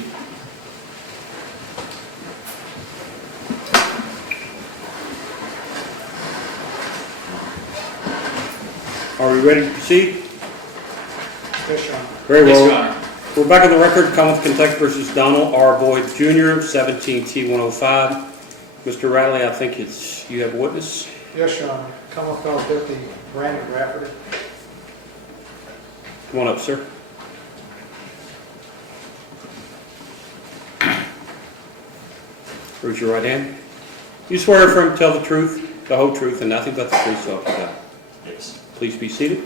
seat. Are we ready to proceed? Yes, Your Honor. Very Yes, well. Your Honor. We're back on the record. Commonwealth of Kentucky versus Donald R. Boyd Jr., 17T105. Mr. Riley, I think you have a witness. Yes, Your Honor. Commonwealth College Deputy Brandon Rafferty. Come on up, sir. Raise your right hand. You swear affirm to tell the truth, the whole truth, and nothing but the truth, so help you God. Yes. Please be seated.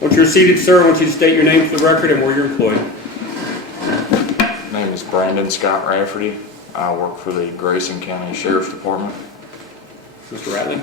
Once you're seated, sir, I want you to state your name for the record and where you're employed. My name is Brandon Scott Rafferty. I work for the Grayson County Sheriff's Department. Mr. Ratley.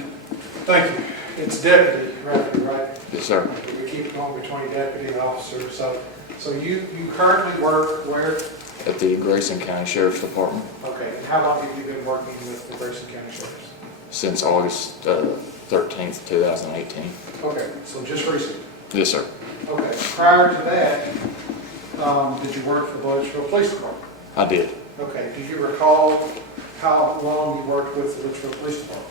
Thank you. It's Deputy Rafferty, right? Yes, sir. We keep going between deputy and officer. So you currently work where? At the Grayson County Sheriff's Department Okay. And how long have you been working with the Grayson County Sheriffs? since August 13th, 2018. Okay. So just recently. Yes, sir. Okay. Prior to that, did you work for the Litchfield Police Department? I did. Okay. Do you recall how long you worked with the Litchfield Police Department?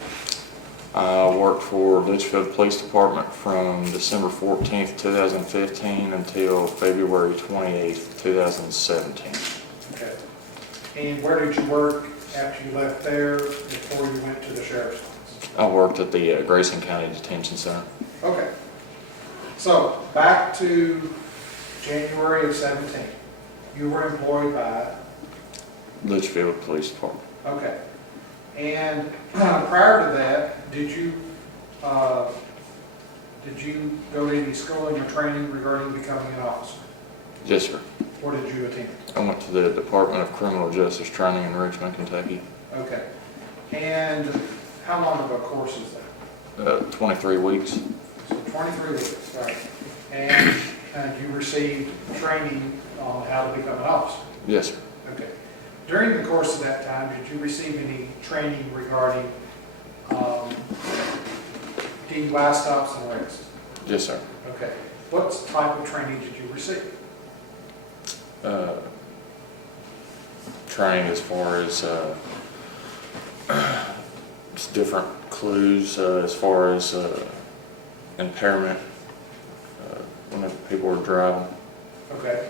I worked for Litchfield Police Department from December 14th, 2015 until February 28th, 2017. Okay. And where did you work after you left there before you went to the sheriff's office? I worked at the Grayson County Detention Center. Okay. So back to January of 17. You were employed by, Litchfield Police Department. okay. And prior to that, did you go to any schooling or training regarding becoming an officer? Yes, sir. Where did you attend? I went to the Department of Criminal Justice Training in Richmond, Kentucky. Okay. And how long of a course is that? 23 weeks. So 23 weeks, right. And you received training on how to become an officer? Yes, sir. Okay. During the course of that time, did you receive any training regarding DUI stops and arrests? Yes, sir. Okay. What type of training did you receive? Training as far as just different clues as far as impairment whenever people are driving. Okay.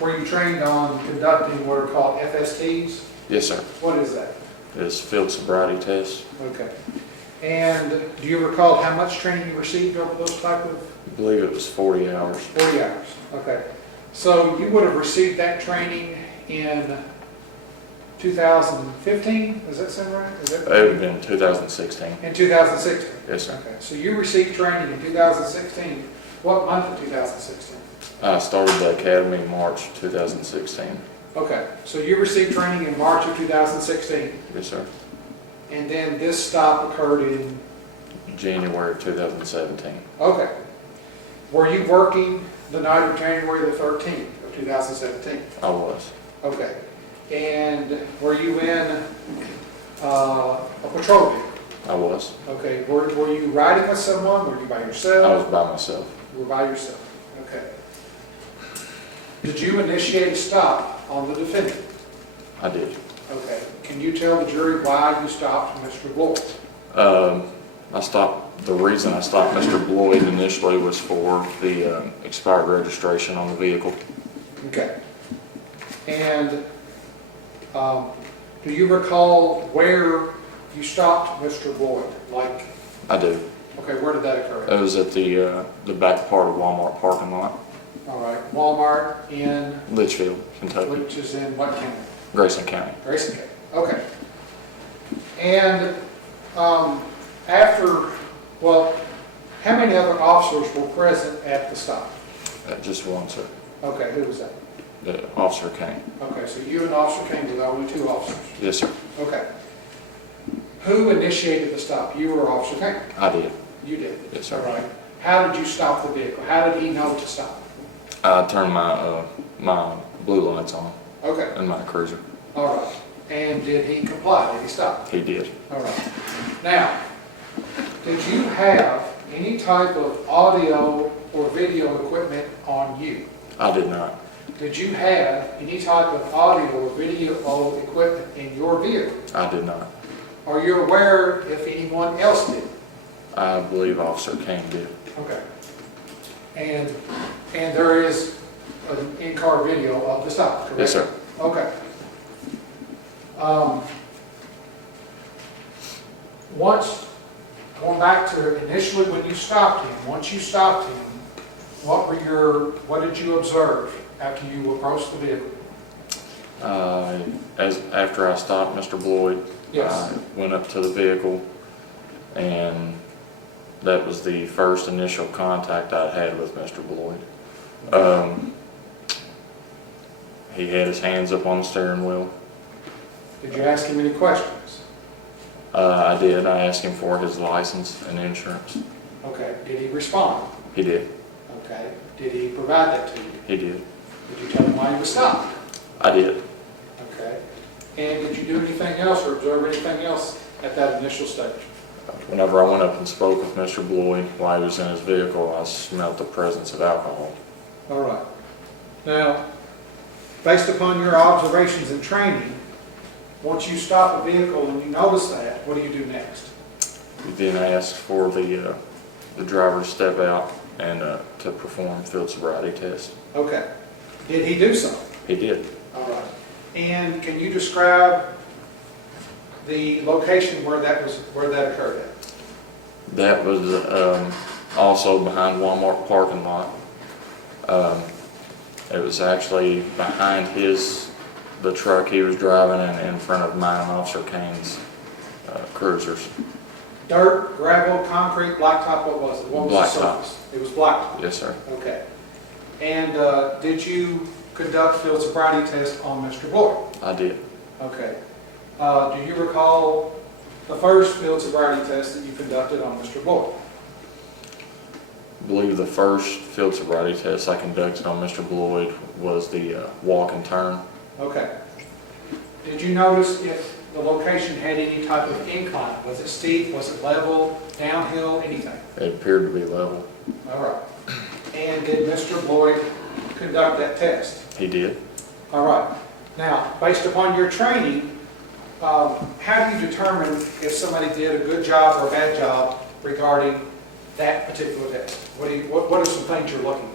Were you trained on conducting what are called FSTs? Yes, sir. What is that? It's field sobriety test. Okay. And do you recall how much training you received over those type of? I believe it was 40 hours. 40 hours. Okay. So you would have received that training in 2015? Does that sound right? Is that It would have been 2016. in 2016? Yes, sir. Okay. So you received training in 2016. What month of 2016? I started the academy in March 2016. Okay. So you received training in March of 2016, Yes, sir. and then this stop occurred in? January of 2017. Okay. Were you working the night of January the 13th of 2017? I was. Okay. And were you in a patrol vehicle? I was. Okay. Were you riding with someone? Were you by I yourself? was by myself. You were by yourself. Okay. Did you initiate a stop on the defendant? I did. Okay. Can you tell the jury why you stopped Mr. Boyd? The reason I stopped Mr. Boyd initially was for the expired registration on the vehicle. Okay. And do you recall where you stopped Mr. Boyd? Like, I do. okay, where did that occur? It was at the back part of Wal-Mart Parking lot, All right. Walmart in, Litchfield, Kentucky, which is in what county? Grayson County. Grayson County. Okay. And after, well, how many other officers were present at the stop? Just one, sir. Okay, who was that? The officer came. Okay, so you and Officer King were the only two officers. Yes, sir. Okay. Who initiated the stop? You or Officer King? I did. You did. Yes, sir. All right. How did you stop the vehicle? How did he know to stop? I turned my my blue lights on Okay. in my cruiser. All right. And did he comply? Did he stop? He did. All right. Now, did you have any type of audio or video equipment on you? I did not. did you have any type of audio or video equipment in your vehicle? I did not. Are you aware if anyone else did? I believe Officer Kane did. Okay. And there is an in-car video of the stop, correct? Yes, sir. Okay. Once, going back to initially when you stopped him, once you stopped him, what did you observe after you approached the vehicle? After I stopped Mr. Bloyd, Yes. I went up to the vehicle, and that was the first initial contact I had with Mr. Bloyd. He had his hands up on the steering wheel. Did you ask him any questions? I did. I asked him for his license and insurance. Okay. Did he respond? He did. Okay. Did he provide that to you? He did. Did you tell him why he was stopped? I did. Okay. And did you do anything else or observe anything else at that initial stage? Whenever I went up and spoke with Mr. Bloyd while he was in his vehicle, I smelled the presence of alcohol. All right. Now, based upon your observations and training, once you stop a vehicle and you notice that, what do you do next? Then I asked for the driver to step out and to perform field sobriety test. Okay. Did he do so? He did. All right. And can you describe the location where that occurred at? That was also behind Wal-Mart Parking lot. It was actually behind the truck he was driving and in front of mine and Officer Kane's cruisers. Dirt, gravel, concrete, blacktop, what was it? What was the Blacktop. surface? It was blacktop? Yes, sir. Okay. And did you conduct field sobriety test on Mr. Bloyd? I did. Okay. Do you recall the first field sobriety test that you conducted on Mr. Bloyd? I believe the first field sobriety test I conducted on Mr. Bloyd was the walk and turn. Okay. Did you notice if the location had any type of incline? Was it steep? Was it level? Downhill? Anything? It appeared to be level. All right. And did Mr. Bloyd conduct that test? He did. All right. Now, based upon your training, how do you determine if somebody did a good job or a bad job regarding that particular test? What are some things you're looking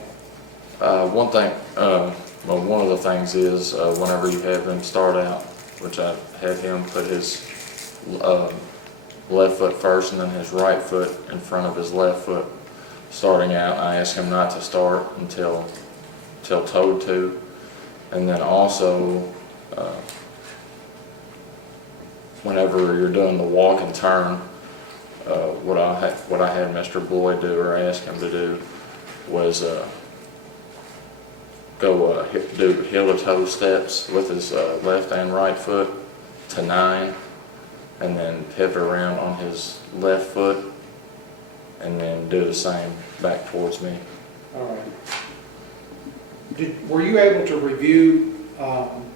at? One of the things is whenever you have him start out, which I had him put his left foot first and then his right foot in front of his left foot starting out. I asked him not to start until toed to. And then also, whenever you're doing the walk and turn, what I had Mr. Bloyd do, or I asked him to do, was do heel to toe steps with his left and right foot to 9, and then pivot around on his left foot, and then do the same back towards me. All right. Were you able to review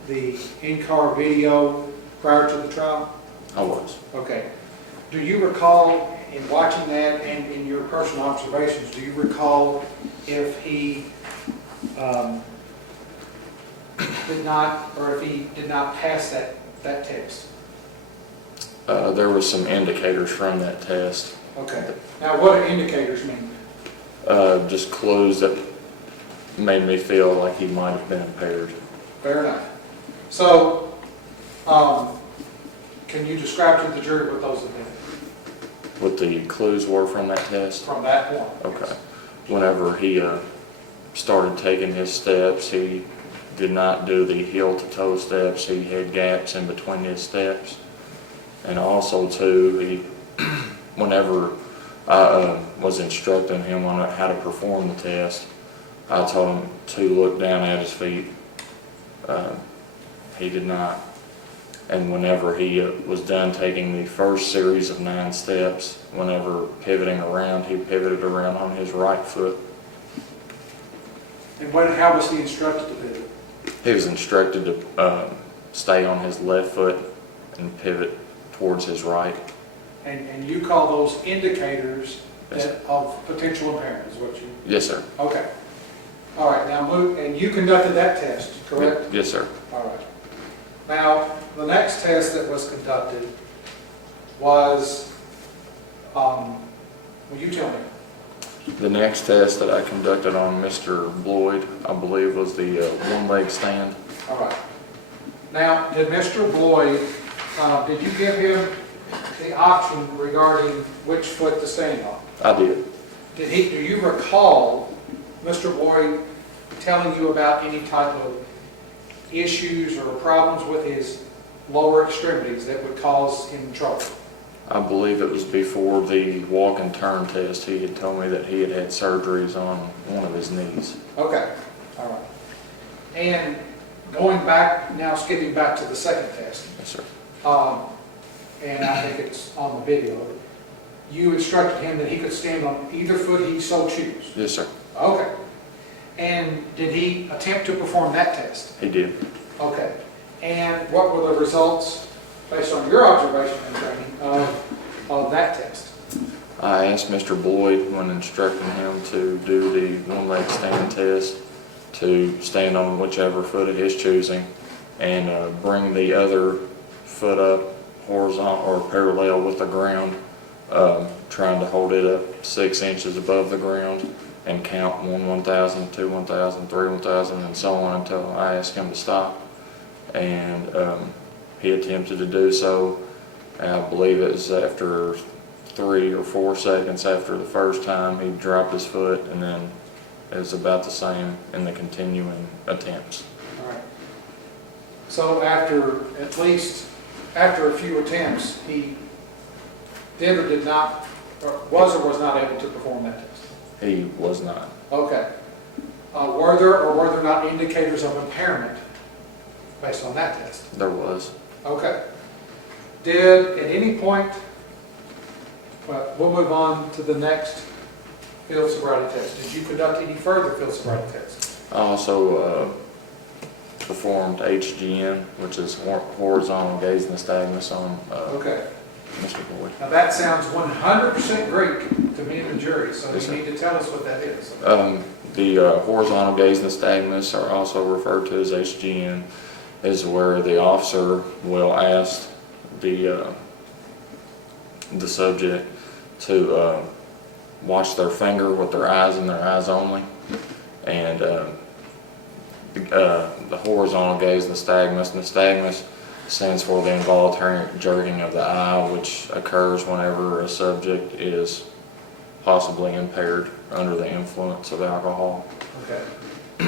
the in-car video prior to the trial? I was. Okay. Do you recall, in watching that and in your personal observations, do you recall if he did not pass that test? There were some indicators from that test. Okay. Now, what do indicators mean? Just clues that made me feel like he might have been impaired. Fair enough. So, can you describe to the jury what those have been What the clues were from that test? from that point? Okay. Whenever he started taking his steps, he did not do the heel to toe steps. He had gaps in between his steps. And also too, whenever I was instructing him on how to perform the test, I told him to look down at his feet. He did not. And whenever he was done taking the first series of 9 steps, whenever pivoting around, he pivoted around on his right foot. And how was he instructed to pivot? He was instructed to stay on his left foot and pivot towards his right. And you call those indicators Yes, sir. of potential impairment, is what you... Yes, sir. Okay. All right, now move, and you conducted that test, correct? Yes, sir. All right. Now, the next test that was conducted was, will you tell me? The next test that I conducted on Mr. Bloyd, I believe, was the one-leg stand. All right. Now, did Mr. Bloyd, did you give him the option regarding which foot to stand on? I did. Do you recall Mr. Bloyd telling you about any type of issues or problems with his lower extremities that would cause him trouble? I believe it was before the walk and turn test. He had told me that he had had surgeries on one of his knees. Okay, all right. And going back, now skipping back to the second test, Yes, sir. and I think it's on the video, you instructed him that he could stand on either foot he so choose. Yes, sir. Okay. And did he attempt to perform that test? He did. Okay. And what were the results, based on your observation and training, of that test? I asked Mr. Bloyd, when instructing him to do the one-leg stand test, to stand on whichever foot of his choosing and bring the other foot up horizontal or parallel with the ground, trying to hold it up 6 inches above the ground and count 1 1,000, 2 1,000, 3 1,000, and so on until I asked him to stop. And he attempted to do so. And I believe it was after 3 or 4 seconds after the first time he dropped his foot, and then it was about the same in the continuing attempts. All right. So at least after a few attempts, he did or did not, or was not able to perform that test? He was not. Okay. Were there not indicators of impairment based on that test? There was. Okay. Did at any point, well, we'll move on to the next field sobriety test. Did you conduct any further field sobriety tests? I also performed HGN, which is horizontal gaze nystagmus on Okay. Mr. Bloyd. Now that sounds 100% Greek to me and the jury, so Yes, you sir. need to tell us what that is. The horizontal gaze nystagmus, are also referred to as HGN, is where the officer will ask the subject to watch their finger with their eyes and their eyes only, and the horizontal gaze nystagmus stands for the involuntary jerking of the eye, which occurs whenever a subject is possibly impaired under the influence of alcohol. Okay.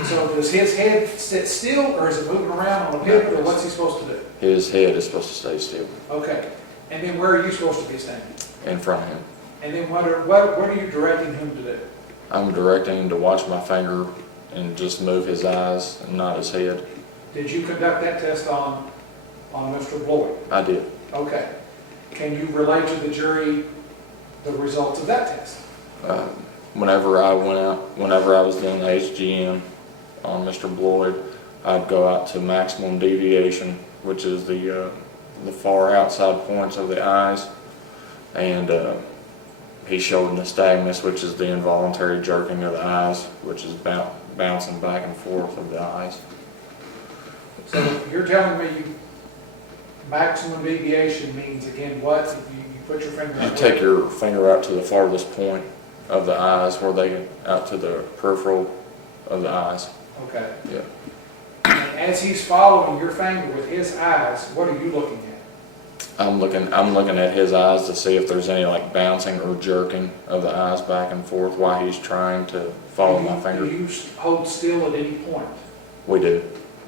So does his head sit still, or is it moving around on a pivot, or what's he supposed to do? His head is supposed to stay still Okay. And then where are you supposed to be standing? in front of him. And then what are you directing him to do? I'm directing him to watch my finger and just move his eyes and not his head. Did you conduct that test on Mr. Bloyd? I did. Okay. Can you relate to the jury the results of that test? Whenever I was doing the HGM on Mr. Bloyd, I'd go out to maximum deviation, which is the far outside points of the eyes, and he showed nystagmus, which is the involuntary jerking of the eyes, which is bouncing back and forth of the eyes. So you're telling me maximum deviation means, again, what? If you put your finger You out take your finger out to the farthest point of the eyes, where they get out to the peripheral of the eyes. Okay. Yeah. And as he's following your finger with his eyes, what are you looking at? I'm looking at his eyes to see if there's any like bouncing or jerking of the eyes back and forth while he's trying to follow my finger. Do you hold still at any point? We do.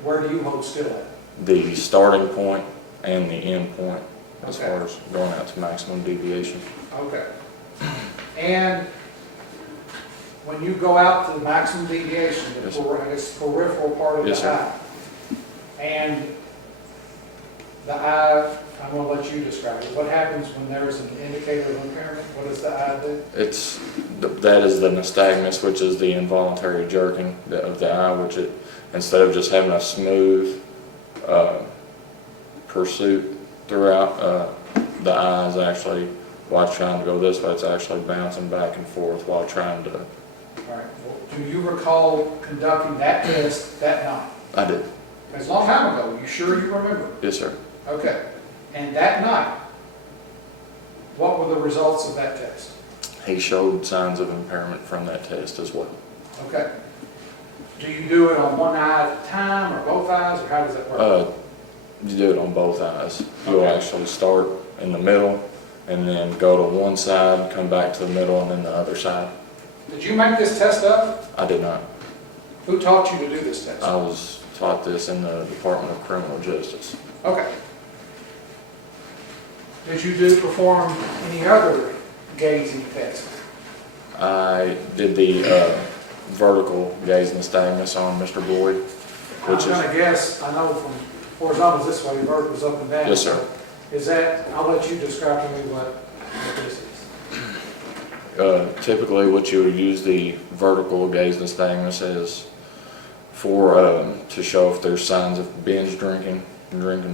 Where do you hold still at? The starting point and the end point, as Okay. far as going out to maximum deviation. Okay. And when you go out to the maximum deviation, the Yes. peripheral part of Yes, the sir. eye, and the eye, I'm going to let you describe it. What happens when there's an indicator of impairment? What does the eye do? That is the nystagmus, which is the involuntary jerking of the eye, which instead of just having a smooth pursuit throughout, the eyes actually, while trying to go this way, it's actually bouncing back and forth while trying to. All right. Well, do you recall conducting that test that night? I did. It's a long time ago. You sure you remember? Yes, sir. Okay. And that night, what were the results of that test? He showed signs of impairment from that test as well. Okay. Do you do it on one eye at a time, or both eyes, or how does that work? You do it on both eyes. You'll Okay. actually start in the middle and then go to one side, come back to the middle, and then the other side. Did you make this test up? I did not. Who taught you to do this test? I was taught this in the Department of Criminal Justice. Okay. Did you perform any other gazing tests? I did the vertical gaze nystagmus on Mr. Boyd, which I'm gonna guess, I know from horizontal's this way, vertical's up and down. Yes, sir. Is that, I'll let you describe to me what this is. typically what you would use the vertical gaze nystagmus is for to show if there's signs of binge drinking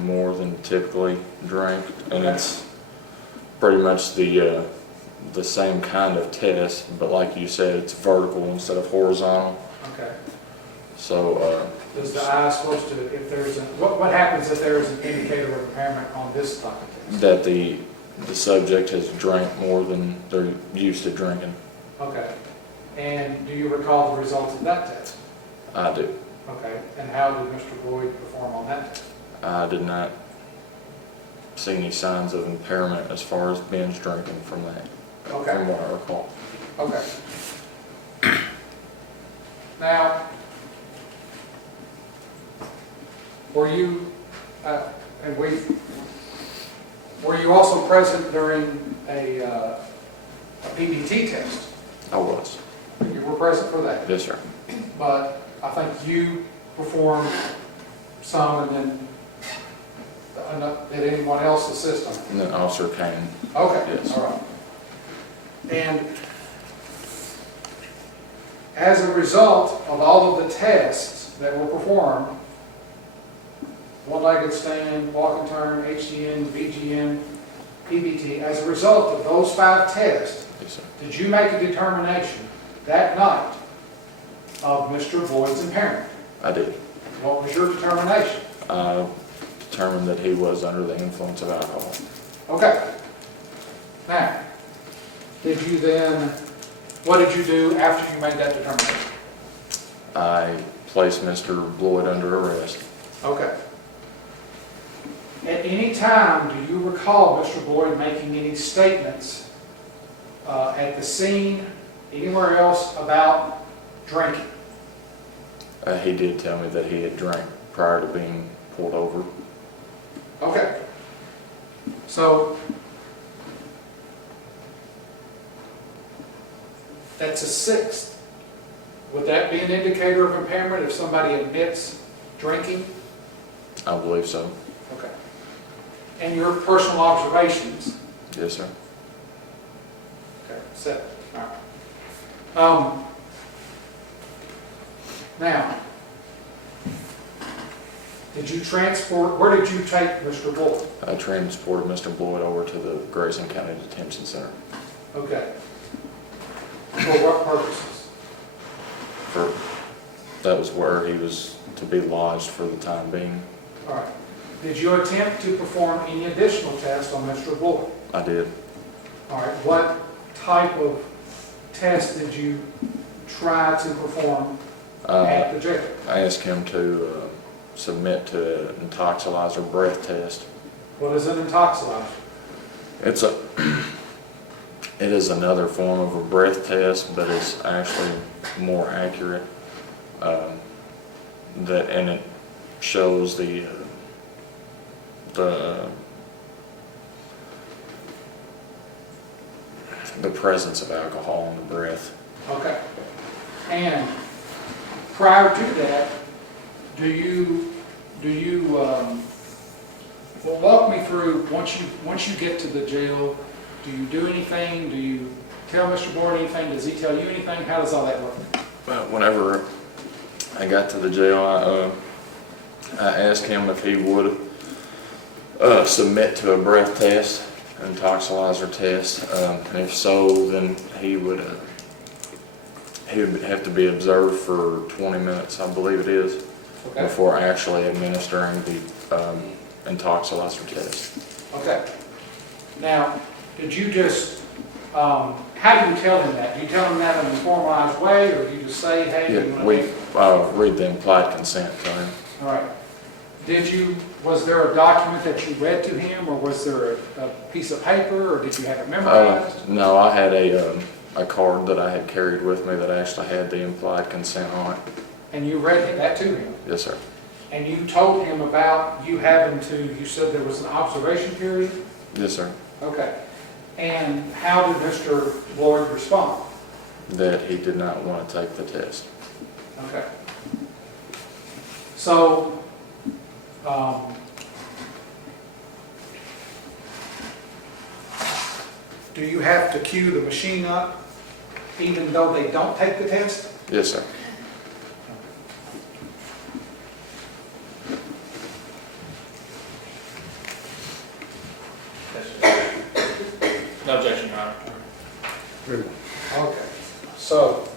more than typically drink, and Okay. it's pretty much the same kind of test, but like you said, it's vertical instead of horizontal. Okay. So Does the eye supposed to, if there's a, what happens if there is an indicator of impairment on this type of test? that the subject has drank more than they're used to drinking. Okay. And do you recall the results of that test? I do. Okay. And how did Mr. Boyd perform on that test? I did not see any signs of impairment as far as binge drinking from that, Okay. from what I recall. Okay. Now, were you, were you also present during a PBT test? I was. You were present for that, Yes, sir. but I think you performed some, and then did anyone else assist on it? And then Officer Kane. Okay, Yes. all right. And as a result of all of the tests that were performed, one-legged stand, walk and turn, HDN, VGN, PBT, as a result of those 5 tests, Yes, sir. did you make a determination that night of Mr. Boyd's impairment? I did. What was your determination? I determined that he was under the influence of alcohol. Okay. Now, what did you do after you made that determination? I placed Mr. Boyd under arrest. Okay. At any time, do you recall Mr. Boyd making any statements at the scene, anywhere else, about drinking? He did tell me that he had drank prior to being pulled over. Okay. So, that's a 6th. Would that be an indicator of impairment if somebody admits drinking? I believe so. Okay. And your personal observations? Yes, sir. Okay, 7. All right. Now, where did you take Mr. Boyd? I transported Mr. Boyd over to the Grayson County Detention Center. Okay. For what purposes? That was where he was to be lodged for the time being. All right. Did you attempt to perform any additional tests on Mr. Boyd? I did. All right. What type of test did you try to perform at the jail? I asked him to submit to an intoxilizer breath test. What is an intoxilizer? It is another form of a breath test, but it's actually more accurate. And it shows the presence of alcohol in the breath. Okay. And prior to that, well, walk me through, once you get to the jail, do you do anything? Do you tell Mr. Boyd anything? Does he tell you anything? How does all that work? Well, whenever I got to the jail, I asked him if he would submit to a breath test, an intoxilizer test, and if so, then he would he would have to be observed for 20 minutes, I believe it is, Okay, before actually administering the intoxilizer test. okay. Now, did you just, how do you tell him that? Do you tell him that in a formalized way, or do you just say, hey, you Yeah, want we to take? read the implied consent to him. All right. Was there a document that you read to him, or was there a piece of paper, or did you have it memorized? No, I had a card that I had carried with me that actually had the implied consent on it. And you read that to him? Yes, sir. And you told him about you having to, you said there was an observation period? Yes, sir. Okay. And how did Mr. Lloyd respond? That he did not want to take the test. Okay. So, do you have to cue the machine up even though they don't take the test? Yes, sir. No objection, Your Honor. Very well. Okay. So,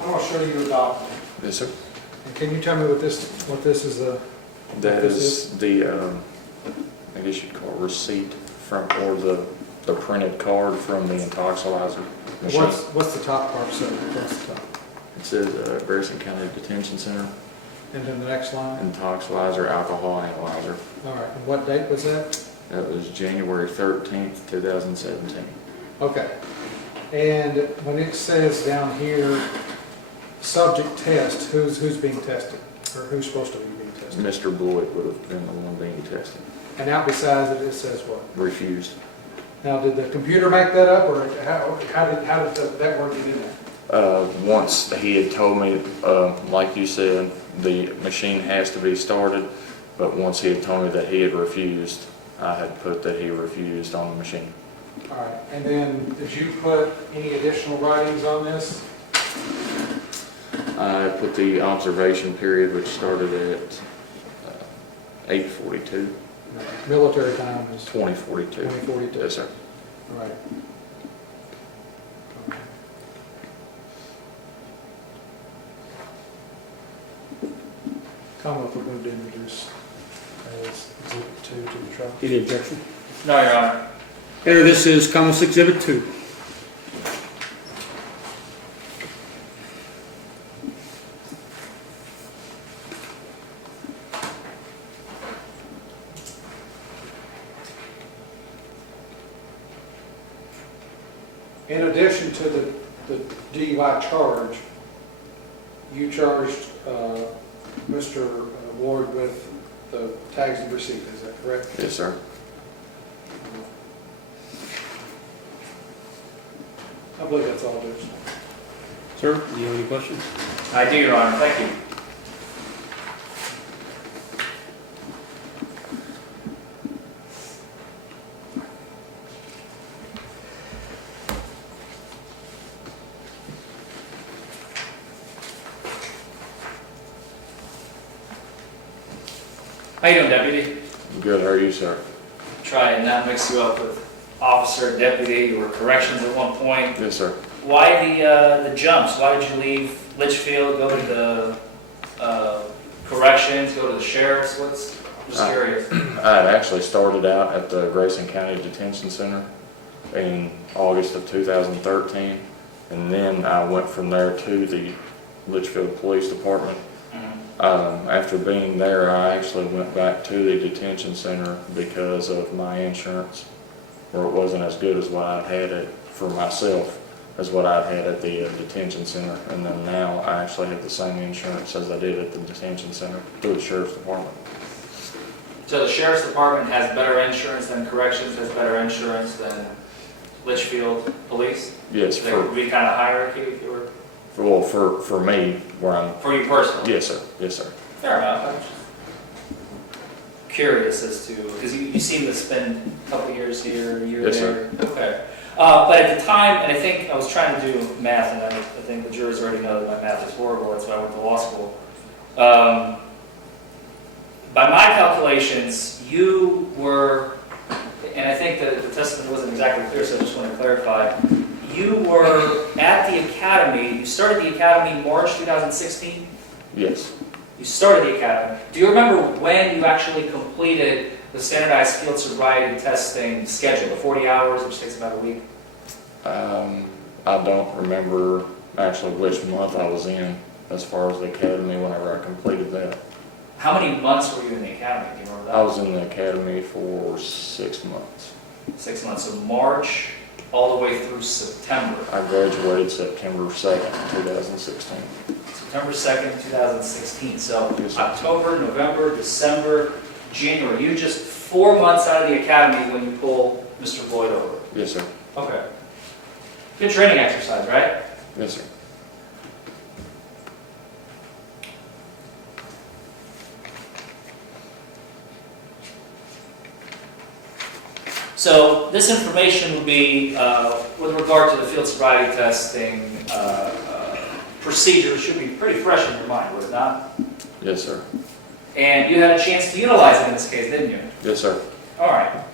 I'm going to show you a document. Yes, sir. And can you tell me what this is That This is the, I guess you'd call it receipt from, or the printed card from the intoxilizer machine. what's the top part, sir? What's the top? It says Grayson County Detention Center, And then the next line? intoxilizer, alcohol analyzer. All right. And what date was that? That was January 13th, 2017. Okay. And when it says down here, subject test, who's being tested? Or who's supposed to be being tested? Mr. Boyd would have been the one being tested. And out besides it, it says what? Refused. Now, did the computer make that up, or how did that word get in there? Once he had told me, like you said, the machine has to be started, but once he had told me that he had refused, I had put that he refused on the machine. All right. And then, did you put any additional writings on this? I put the observation period, which started at 8:42, Military time is 2042. 2042. Yes, sir. All right. Commonwealth would move to introduce as Exhibit 2 to the trial. Any objection? No, Your Honor. Enter this is Commonwealth's Exhibit 2. In addition to the DUI charge, you charged Mr. Ward with the tags and receipt, is that correct? Yes, sir. I believe that's all, Judge. Sir, do you have any questions? I do, Your Honor. Thank you. How you doing, Deputy? Good, how are you, sir? Try and not mix you up with officer, deputy. You were corrections at one point. Yes, sir. Why the jumps? Why did you leave Litchfield, go to the corrections, go to the sheriff's? Just curious. I had actually started out at the Grayson County Detention Center in August of 2013, and then I went from there to the Litchfield Police Department. After being there, I actually went back to the detention center because of my insurance, where it wasn't as good as what I'd had it for myself as what I'd had at the detention center. And then now I actually have the same insurance as I did at the detention center through the sheriff's department. So the sheriff's department has better insurance than corrections, has better insurance than Litchfield Police? Yes, There would be kind of hierarchy if you were, well, for me, where I'm, for you personally? yes, sir, yes, sir. Fair enough. I'm just curious as to, because you seem to spend a couple years here, a year Yes, there. Okay. But at the time, and I think I was trying to do math, and I think the jurors already know that my math is horrible, that's why I went to law school. By my calculations, you were, and I think that the testimony wasn't exactly clear, so I just want to clarify, you were at the academy, you started the academy March 2016? Yes. You started the academy. Do you remember when you actually completed the standardized field sobriety testing schedule, the 40 hours, which takes about a week? I don't remember actually which month I was in as far as the academy whenever I completed that. How many months were you in the academy? Do you remember that? I was in the academy for 6 months. 6 months. So March all the way through September. I graduated September 2nd, 2016. September 2nd, 2016. So Yes, sir. October, November, December, January. You just 4 months out of the academy when you pull Mr. Floyd over. Yes, sir. Okay. Good training exercise, right? Yes, sir. So this information would be with regard to the field sobriety testing procedure. It should be pretty fresh in your mind, would it not? Yes, sir. And you had a chance to utilize it in this case, didn't you? Yes, sir. All right.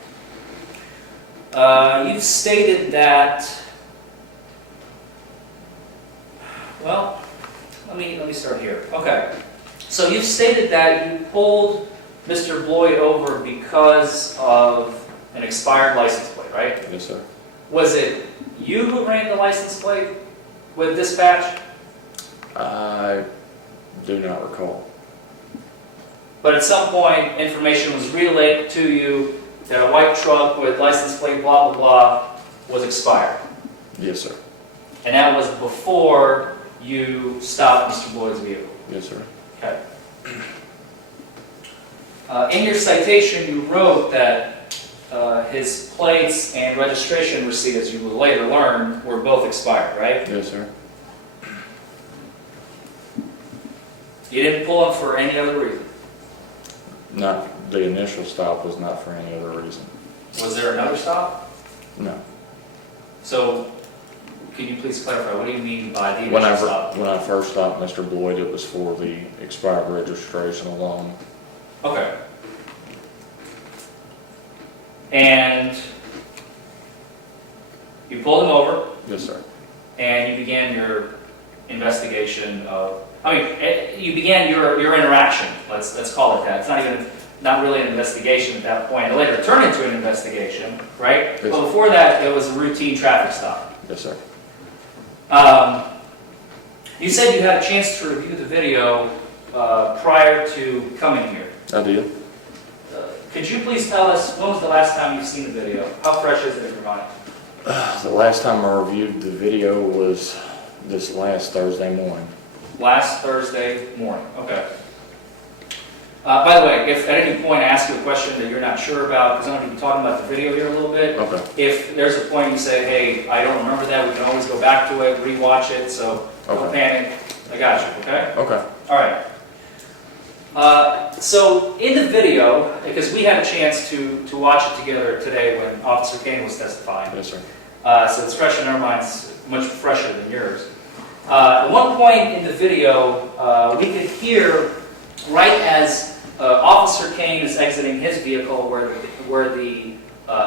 You've stated that. Well, let me start here. Okay. So you've stated that you pulled Mr. Floyd over because of an expired license plate, right? Yes, sir. Was it you who ran the license plate with dispatch? I do not recall. But at some point, information was relayed to you that a white truck with license plate blah, blah, blah was expired. Yes, sir. And that was before you stopped Mr. Floyd's vehicle. Yes, sir. Okay. In your citation, you wrote that his plates and registration receipt, as you will later learn, were both expired, right? Yes, sir. You didn't pull him for any other reason. Not, the initial stop was not for any other reason. Was there another stop? No. So, can you please clarify, what do you mean by the initial stop? When I first stopped Mr. Boyd, it was for the expired registration alone. Okay. And you pulled him over, Yes, sir. and you began your investigation of, you began your interaction, let's call it that. It's not really an investigation at that point. It later turned into an investigation, right? Yes, But sir. before that, it was a routine traffic stop. Yes, sir. You said you had a chance to review the video prior to coming here. I did. Could you please tell us, when was the last time you've seen the video? How fresh is it in your mind? The last time I reviewed the video was this last Thursday morning. Last Thursday morning, okay. By the way, if at any point I ask you a question that you're not sure about, because I'm going to be talking about the video here a little bit, Okay. if there's a point you say, hey, I don't remember that, we can always go back to it, rewatch it, so don't Okay. panic. I got you, okay? Okay. All right. So in the video, because we had a chance to watch it together today when Officer Kane was testifying, Yes, sir. so it's fresh in our minds, much fresher than yours. At one point in the video, we could hear right as Officer Kane is exiting his vehicle where the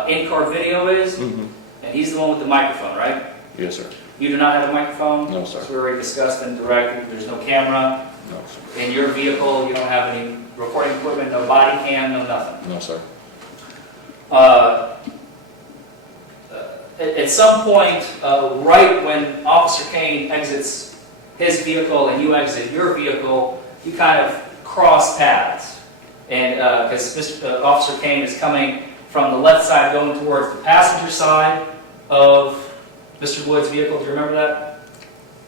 in-car video is, Mm-hmm. and he's the one with the microphone, right? Yes, sir. You do not have a microphone? No, sir. So we already discussed and directed, there's no camera. No, sir. In your vehicle, you don't have any recording equipment, no body cam, no nothing. No, sir. At some point, right when Officer Kane exits his vehicle and you exit your vehicle, you kind of cross paths. And because Officer Kane is coming from the left side going towards the passenger side of Mr. Wood's vehicle. Do you remember that?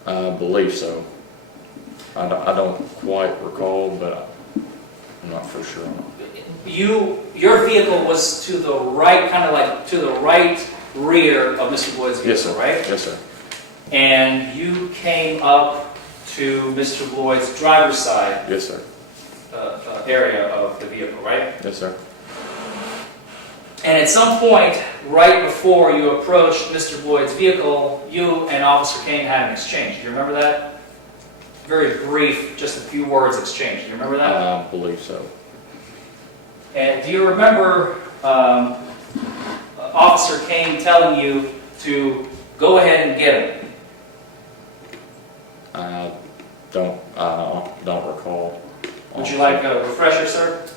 I believe so. I don't quite recall, but I'm not for sure. Your vehicle was to the right, kind of like to the right rear of Mr. Wood's vehicle, Yes, sir. right? Yes, sir. And you came up to Mr. Floyd's driver's side Yes, sir. area of the vehicle, right? Yes, sir. And at some point, right before you approached Mr. Floyd's vehicle, you and Officer Kane had an exchange. Do you remember that? Very brief, just a few words exchange. Do you remember that? I believe so. And do you remember Officer Kane telling you to go ahead and get him? I don't recall. Would you like a refresher, sir?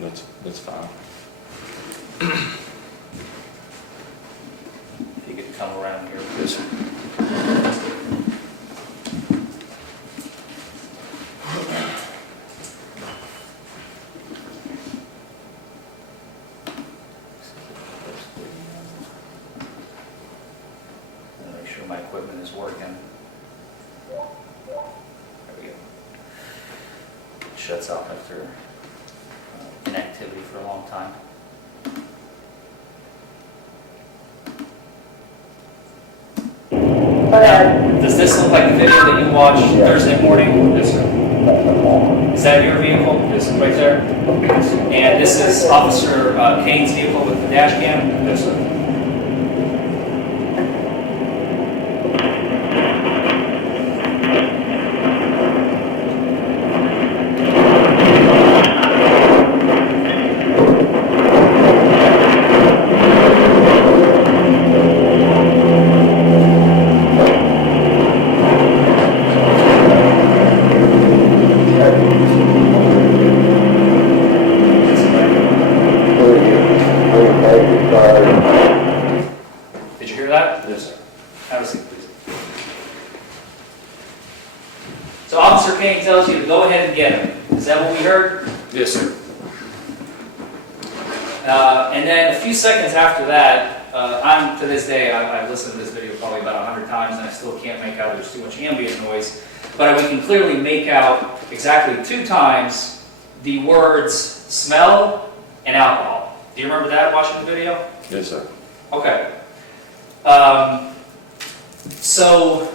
That's fine. If you could come around here. Yes, sir. Make sure my equipment is working. There we go. Shuts off after inactivity for a long time. Does this look like the video that you watched Thursday morning? Yes, sir. Is that your vehicle? This is right there? And this is Officer Kane's vehicle with the dash cam? Yes, sir. Did you hear that? Yes, sir. Have a seat, please. So Officer Kane tells you to go ahead and get him. Is that what we heard? Yes, sir. And then a few seconds after that, to this day, I've listened to this video probably about 100 times, and I still can't make out, there's too much ambient noise. But we can clearly make out exactly 2 times the words smell and alcohol. Do you remember that watching the video? Yes, sir. Okay. So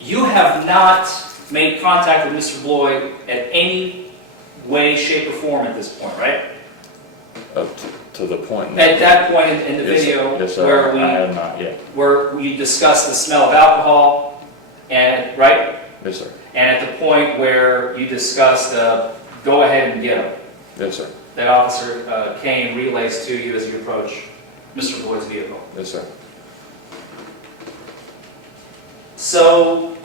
you have not made contact with Mr. Bloyd at any way, shape, or form at this point, right? Up to the point. At that point in the Yes, video yes, sir. where I have not yet. where we discussed the smell of alcohol, and right, Yes, sir. and at the point where you discussed go ahead and get him, Yes, sir. that Officer Kane relays to you as you approach Mr. Bloyd's vehicle. Yes, sir. So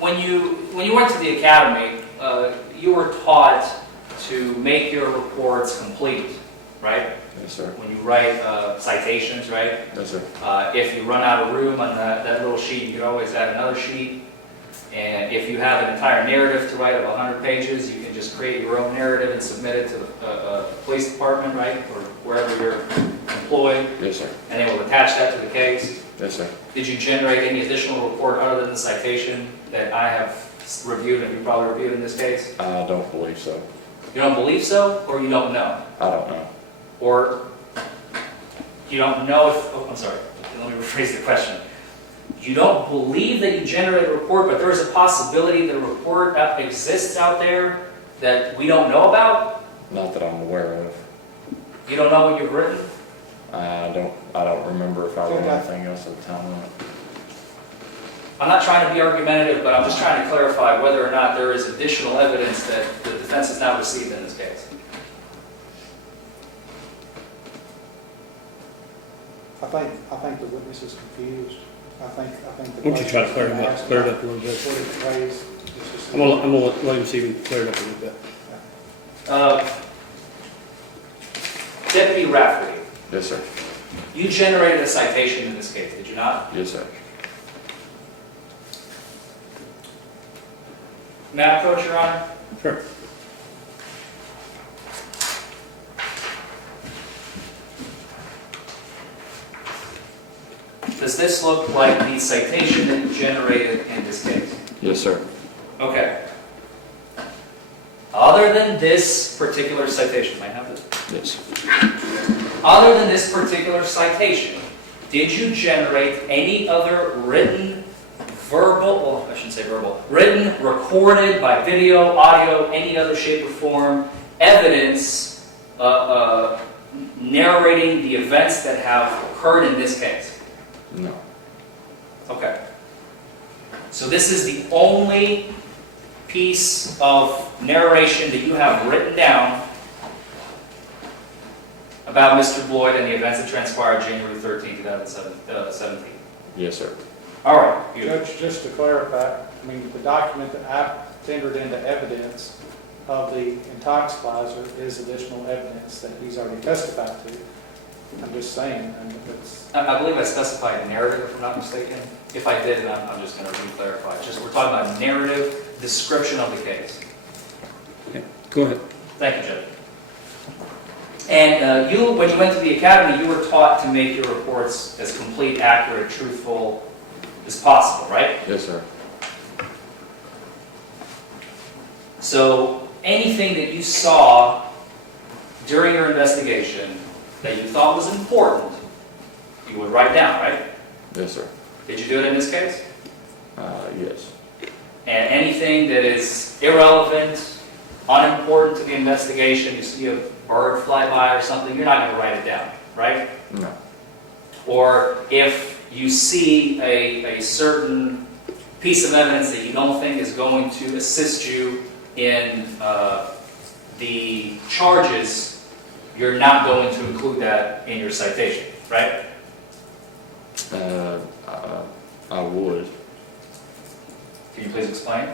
when you went to the academy, you were taught to make your reports complete, right? Yes, sir. When you write citations, right? Yes, sir. If you run out of room on that little sheet, you can always add another sheet. And if you have an entire narrative to write of 100 pages, you can just create your own narrative and submit it to the police department, right? Or wherever you're employed, Yes, sir. and they will attach that to the case. Yes, sir. Did you generate any additional report other than the citation that I have reviewed and you probably reviewed in this case? I don't believe so. You don't believe so, or you don't know? I don't know. Or you don't know if, oh, I'm sorry, let me rephrase the question. You don't believe that you generated a report, but there is a possibility that a report exists out there that we don't know about? Not that I'm aware of. You don't know what you've written? I don't remember if I wrote anything else at the time. I'm not trying to be argumentative, but I'm just trying to clarify whether or not there is additional evidence that the defense has not received in this case. I think the witness is confused. I think the. Why don't you try to clear it up a little bit? What it raised, it's just- I'm gonna let him see if he can clear it up a little bit. Deputy Rafferty, Yes, sir. you generated a citation in this case, did you not? Yes, sir. May I approach, Your Honor? Sure. Does this look like the citation that you generated in this case? Yes, sir. Okay. Other than this particular citation, may I have this? Yes. Other than this particular citation, did you generate any other written, verbal, well, I shouldn't say verbal, written, recorded by video, audio, any other shape or form, evidence narrating the events that have occurred in this case? No. Okay. So this is the only piece of narration that you have written down about Mr. Boyd and the events that transpired January 13, 2017? Yes, sir. All right, beautiful. Judge, just to clarify, I mean, the document that I tendered into evidence of the intoxilizer is additional evidence that he's already testified to. I'm just saying, and it's, I believe I specified narrative, if I'm not mistaken. If I did, I'm just going to re-clarify. It's just we're talking about narrative description of the case. Go ahead. Thank you, Judge. And you, when you went to the academy, you were taught to make your reports as complete, accurate, truthful as possible, right? Yes, sir. So anything that you saw during your investigation that you thought was important, you would write down, right? Yes, sir. Did you do it in this case? Yes. And anything that is irrelevant, unimportant to the investigation, you see a bird fly by or something, you're not going to write it down, right? No. Or if you see a certain piece of evidence that you don't think is going to assist you in the charges, you're not going to include that in your citation, right? I would. Can you please explain?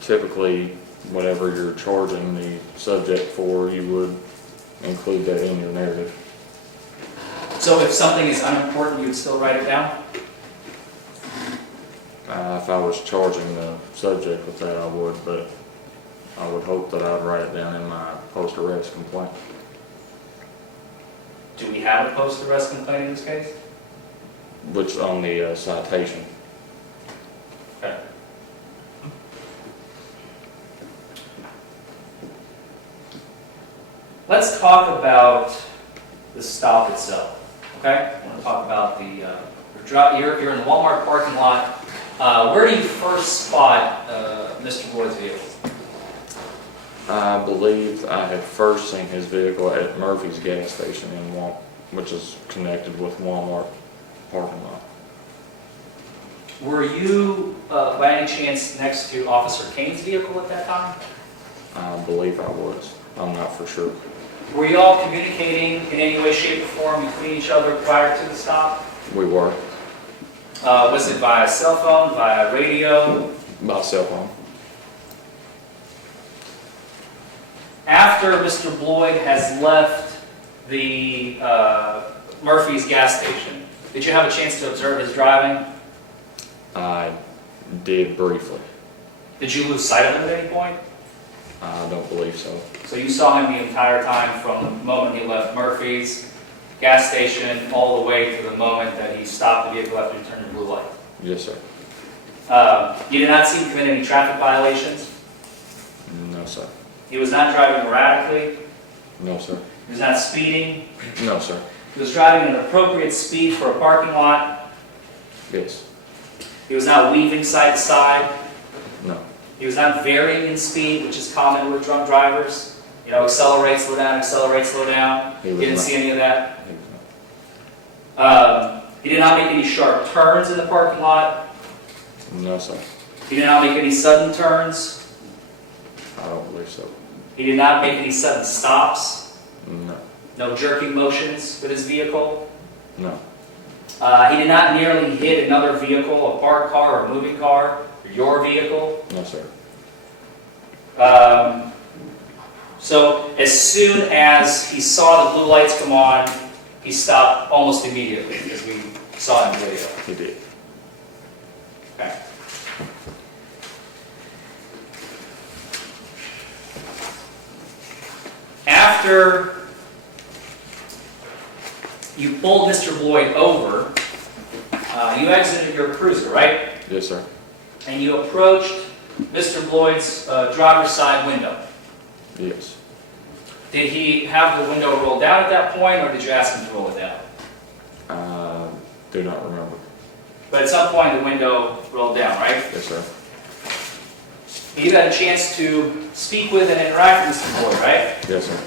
Typically, whatever you're charging the subject for, you would include that in your narrative. So if something is unimportant, you'd still write it down? If I was charging the subject with that, I would, but I would hope that I'd write it down in my post-arrest complaint. Do we have a post-arrest complaint in this case? Which on the citation. Okay. Let's talk about the stop itself, okay? I want to talk about you're in the Wal-Mart parking lot. Where do you first spot Mr. Boyd's vehicle? I believe I had first seen his vehicle at Murphy's gas station which is connected with Wal-Mart parking lot. Were you, by any chance, next to Officer Kane's vehicle at that time? I believe I was. I'm not for sure. Were you all communicating in any way, shape, or form between each other prior to the stop? We were. Was it via cell phone, via radio? By cell phone. After Mr. Boyd has left the Murphy's gas station, did you have a chance to observe his driving? I did briefly. Did you lose sight of him at any point? I don't believe so. So you saw him the entire time from the moment he left Murphy's gas station all the way to the moment that he stopped the vehicle after he turned the blue light? Yes, sir. You did not see him commit any traffic violations? No, sir. He was not driving erratically? No, sir. He was not speeding? No, sir. He was driving at an appropriate speed for a parking lot? Yes. He was not weaving side to side? No. He was not varying in speed, which is common with drunk drivers. You know, accelerate, slow down, accelerate, slow down. He You was didn't not. see any of that? He was not. He did not make any sharp turns in the parking lot. No, sir. He did not make any sudden turns. I don't believe so. He did not make any sudden stops. No. No jerking motions with his vehicle. No. He did not nearly hit another vehicle, a parked car or a moving car, or your vehicle. No, sir. So as soon as he saw the blue lights come on, he stopped almost immediately, as we saw in the video. He did. Okay. After you pulled Mr. Boyd over, you exited your cruiser, right? Yes, sir. And you approached Mr. Boyd's driver's side window. Yes. Did he have the window rolled down at that point, or did you ask him to roll it down? I do not remember. But at some point the window rolled down, right? Yes, sir. You had a chance to speak with and interact with Mr. Boyd, right? Yes, sir.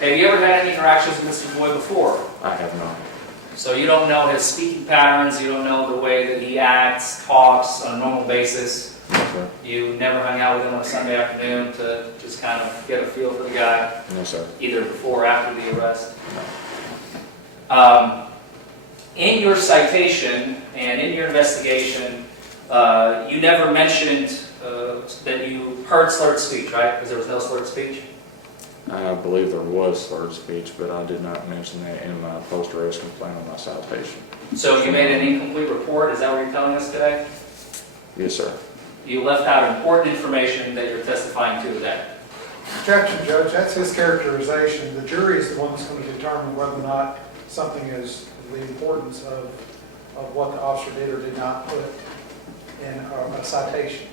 Have you ever had any interactions with Mr. Boyd before? I have not. So you don't know his speaking patterns, you don't know the way that he acts, talks on a normal basis? sir. You never hung out with him on a Sunday afternoon to just kind of get a feel for the guy, No, sir. either before or after the arrest? No. In your citation and in your investigation, you never mentioned that you heard slurred speech, right? Because there was no slurred speech? I believe there was slurred speech, but I did not mention that in my post-arrest complaint on my citation. So you made an incomplete report, is that what you're telling us today? Yes, sir. You left out important information that you're testifying to today. Objection, Judge, that's his characterization. The jury is the one that's going to determine whether or not something is the importance of what the officer did or did not put in a citation.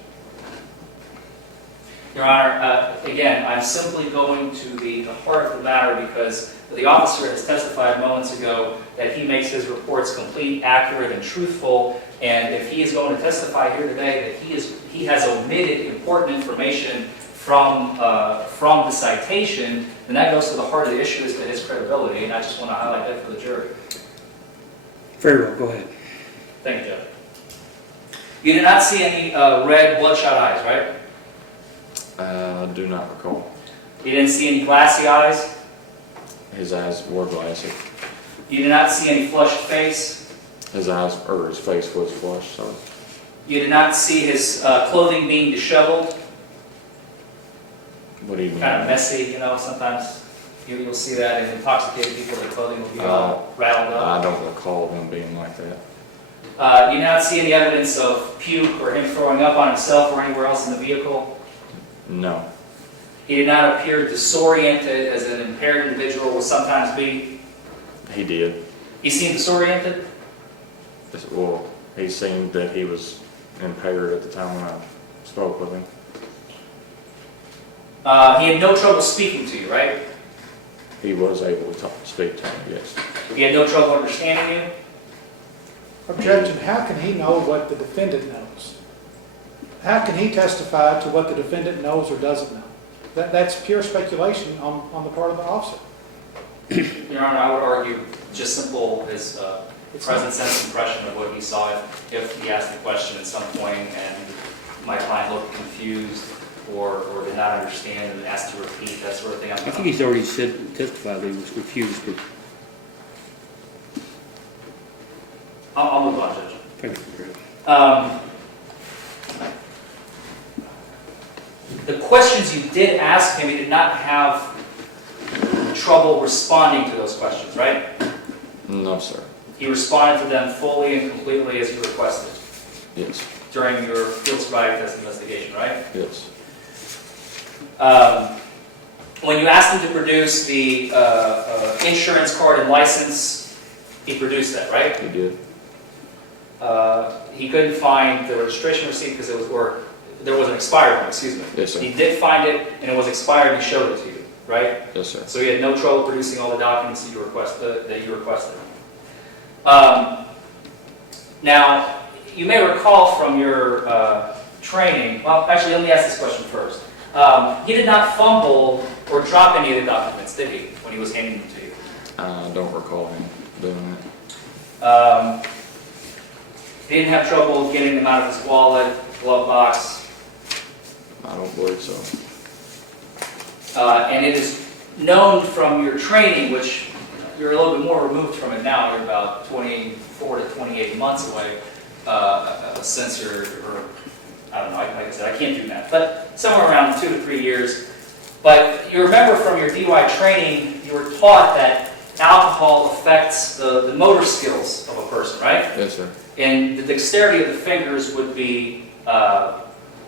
Your Honor, again, I'm simply going to the heart of the matter because the officer has testified moments ago that he makes his reports complete, accurate, and truthful, and if he is going to testify here today that he has omitted important information from the citation, then that goes to the heart of the issue as to his credibility, and I just want to highlight that for the jury. Very well, go ahead. Thank you, Judge. You did not see any red, bloodshot eyes, right? I do not recall. You didn't see any glassy eyes? His eyes were glassy. You did not see any flushed face? His eyes, or his face was flushed, so. You did not see his clothing being disheveled? What do you mean? Kind of messy, you know, sometimes you'll see that in intoxicated people, their clothing will be all rattled up. I don't recall them being like that. You did not see any evidence of puke or him throwing up on himself or anywhere else in the vehicle? No. He did not appear disoriented as an impaired individual will sometimes be? He did. He seemed disoriented? Well, he seemed that he was impaired at the time when I spoke with him. He had no trouble speaking to you, right? He was able to speak to me, yes. He had no trouble understanding you? Objection, how can he know what the defendant knows? How can he testify to what the defendant knows or doesn't know? That's pure speculation on the part of the officer. Your Honor, I would argue just simple his present sense impression of what he saw if he asked the question at some point and my client looked confused or did not understand and asked to repeat, that sort of thing. I think he's already testified that he was confused. But I'll move on, Judge. thank you. The questions you did ask him, he did not have trouble responding to those questions, right? No, sir. He responded to them fully and completely as you requested Yes. during your field sobriety test investigation, right? Yes. When you asked him to produce the insurance card and license, he produced that, right? He did. He couldn't find the registration receipt because there was an expired one, excuse me. Yes, sir. He did find it and it was expired, he showed it to you, right? Yes, sir. So he had no trouble producing all the documents that you requested. Now, you may recall from your training, well, actually, let me ask this question first. He did not fumble or drop any of the documents, did he, when he was handing them to you? I don't recall him doing that. He didn't have trouble getting them out of his wallet, glove box, I don't believe so. and it is known from your training, which you're a little bit more removed from it now, you're about 24 to 28 months away since you're, I don't know, like I said, I can't do math, but somewhere around 2 to 3 years. But you remember from your DUI training, you were taught that alcohol affects the motor skills of a person, right? Yes, sir. And the dexterity of the fingers would be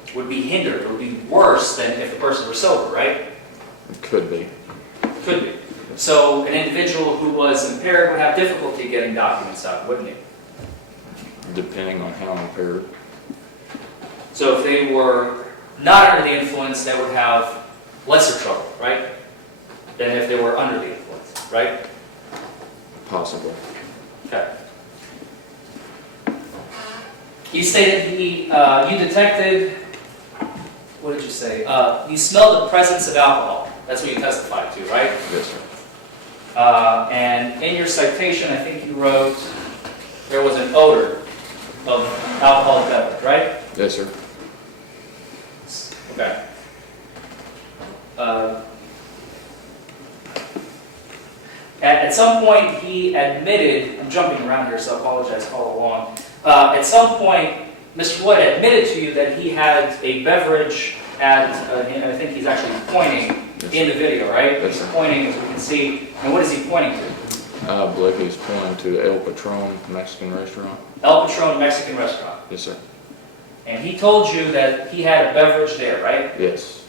hindered, would be worse than if the person were sober, right? It could be. Could be. So an individual who was impaired would have difficulty getting documents out, wouldn't he? Depending on how impaired. So if they were not under the influence, they would have lesser trouble, right? Than if they were under the influence, right? Possibly. Okay. You stated you detected, what did you say? You smelled the presence of alcohol. That's what you testified to, right? Yes, sir. And in your citation, I think you wrote there was an odor of alcoholic beverage, right? Yes, sir. Okay. At some point, he admitted, I'm jumping around here, so I apologize, follow along. At some point, Mr. Floyd admitted to you that he had a beverage at, I think he's actually pointing in the video, right? Yes, He's sir. pointing, as we can see. And what is he pointing to? I believe he's pointing to El Patron Mexican restaurant. El Patron Mexican Restaurant. Yes, sir. And he told you that he had a beverage there, right? Yes,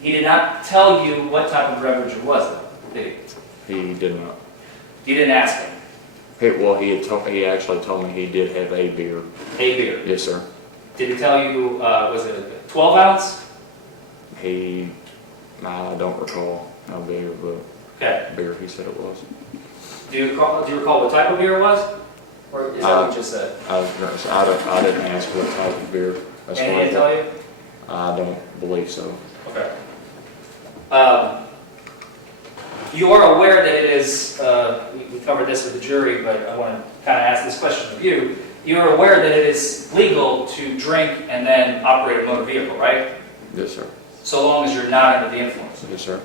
He did not tell you what type of beverage it was, though, did he? he did not. You didn't ask him. He actually told me he did have a beer. A beer. Yes, sir. Did he tell you, was it a 12 ounce? I don't recall how big of a Okay. beer he said it was. Do you recall what type of beer it was? Or is that what you just said? I didn't ask what type of beer. And he didn't tell you? I don't believe so. Okay. You are aware that it is, we covered this with the jury, but I want to kind of ask this question of you. You are aware that it is legal to drink and then operate a motor vehicle, right? Yes, sir. So long as you're not under the influence. Yes, sir.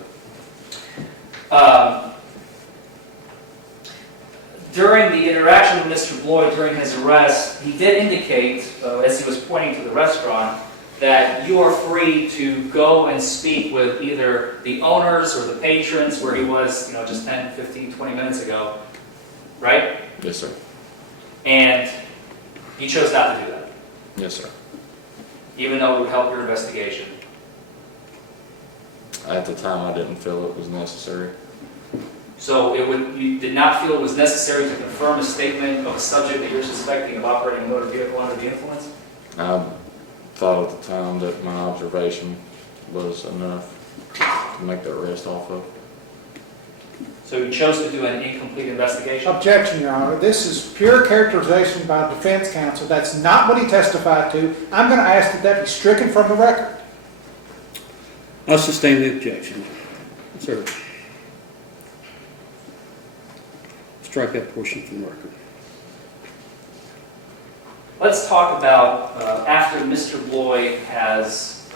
During the interaction with Mr. Floyd during his arrest, he did indicate, as he was pointing to the restaurant, that you are free to go and speak with either the owners or the patrons where he was, just 10, 15, 20 minutes ago, right? Yes, sir. And you chose not to do that, Yes, sir. even though it would help your investigation. At the time, I didn't feel it was necessary. So you did not feel it was necessary to confirm a statement of a subject that you're suspecting of operating a motor vehicle under the influence? I thought at the time that my observation was enough to make the arrest off of. So you chose to do an incomplete investigation? Objection, Your Honor. This is pure characterization by defense counsel. That's not what he testified to. I'm going to ask that that be stricken from the record. I'll sustain the objection. Sir. Strike that portion from the record. Let's talk about after Mr. Bloy has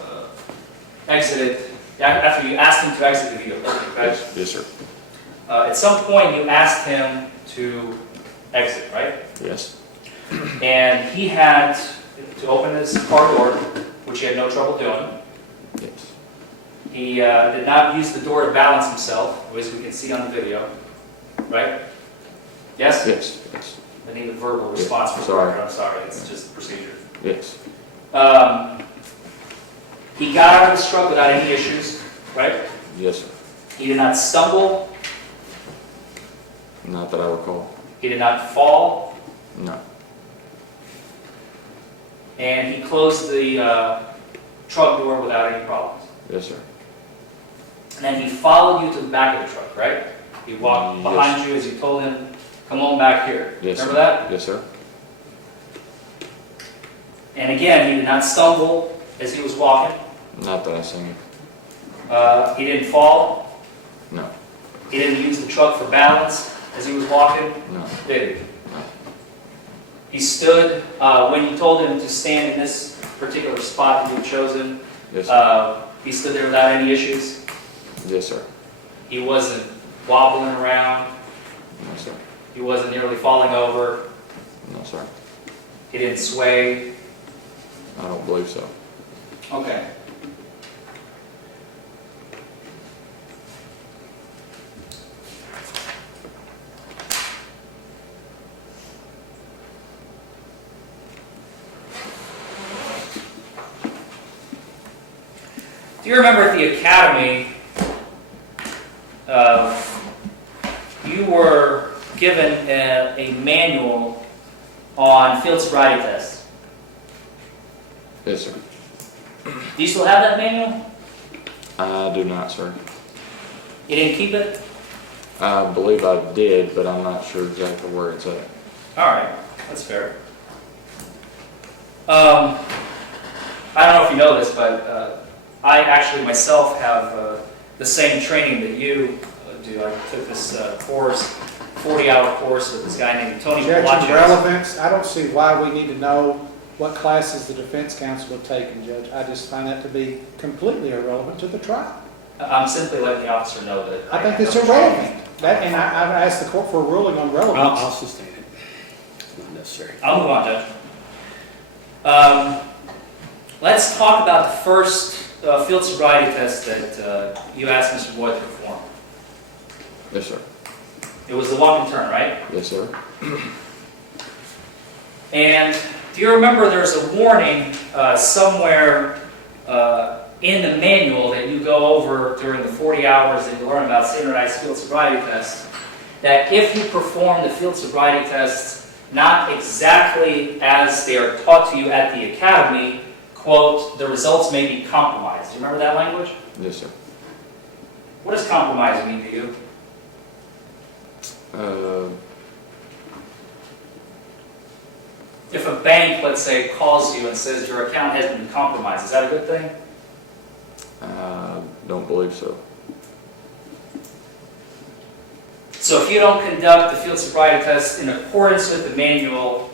exited, after you asked him to exit the vehicle, okay? Yes, sir. At some point you asked him to exit, right? Yes. And he had to open his car door, which he had no trouble doing. Yes. He did not use the door to balance himself, as we can see on the video, right? Yes? Yes. Yes. I need a verbal response from the Sorry. record. I'm sorry, it's just procedure. Yes. He got out of his truck without any issues, right? Yes, sir. He did not stumble. Not that I recall. He did not fall. No. And he closed the truck door without any problems. Yes, sir. And then he followed you to the back of the truck, right? He walked Yes. behind you as you told him, come on back here. Yes, Remember sir. that? Yes, sir. And again, he did not stumble as he was walking. Not that I seen. He didn't fall. No. He didn't use the truck for balance as he was walking. No. Did he? No. He stood, when you told him to stand in this particular spot that you had chosen, Yes, sir. he stood there without any issues. Yes, sir. He wasn't wobbling around. No, sir. He wasn't nearly falling over. No, sir. He didn't sway. I don't believe so. Okay. Do you remember at the academy, you were given a manual on field sobriety tests? Yes, sir. Do you still have that manual? I do not, sir. You didn't keep it? I believe I did, but I'm not sure exactly where it's at. All right, that's fair. I don't know if you know this, but I actually myself have the same training that you do. I took this course, 40-hour course with this guy named Tony Objection, Palacios. relevance. I don't see why we need to know what classes the defense counsel have taken, Judge. I just find that to be completely irrelevant to the trial. I'm simply letting the officer know that. I think it's irrelevant. And I've asked the court for a ruling on relevance. I'll sustain it. It's not necessary. I'll move on, Judge. Let's talk about the first field sobriety test that you asked Mr. Boyd to perform. Yes, sir. It was the walk and turn, right? Yes, sir. And do you remember there's a warning somewhere in the manual that you go over during the 40 hours that you learn about standardized field sobriety tests, that if you perform the field sobriety tests not exactly as they are taught to you at the academy, quote, the results may be compromised. Do you remember that language? Yes, sir. What does compromise mean to you? If a bank, let's say, calls you and says your account has been compromised, is that a good thing? Don't believe so. So if you don't conduct the field sobriety test in accordance with the manual,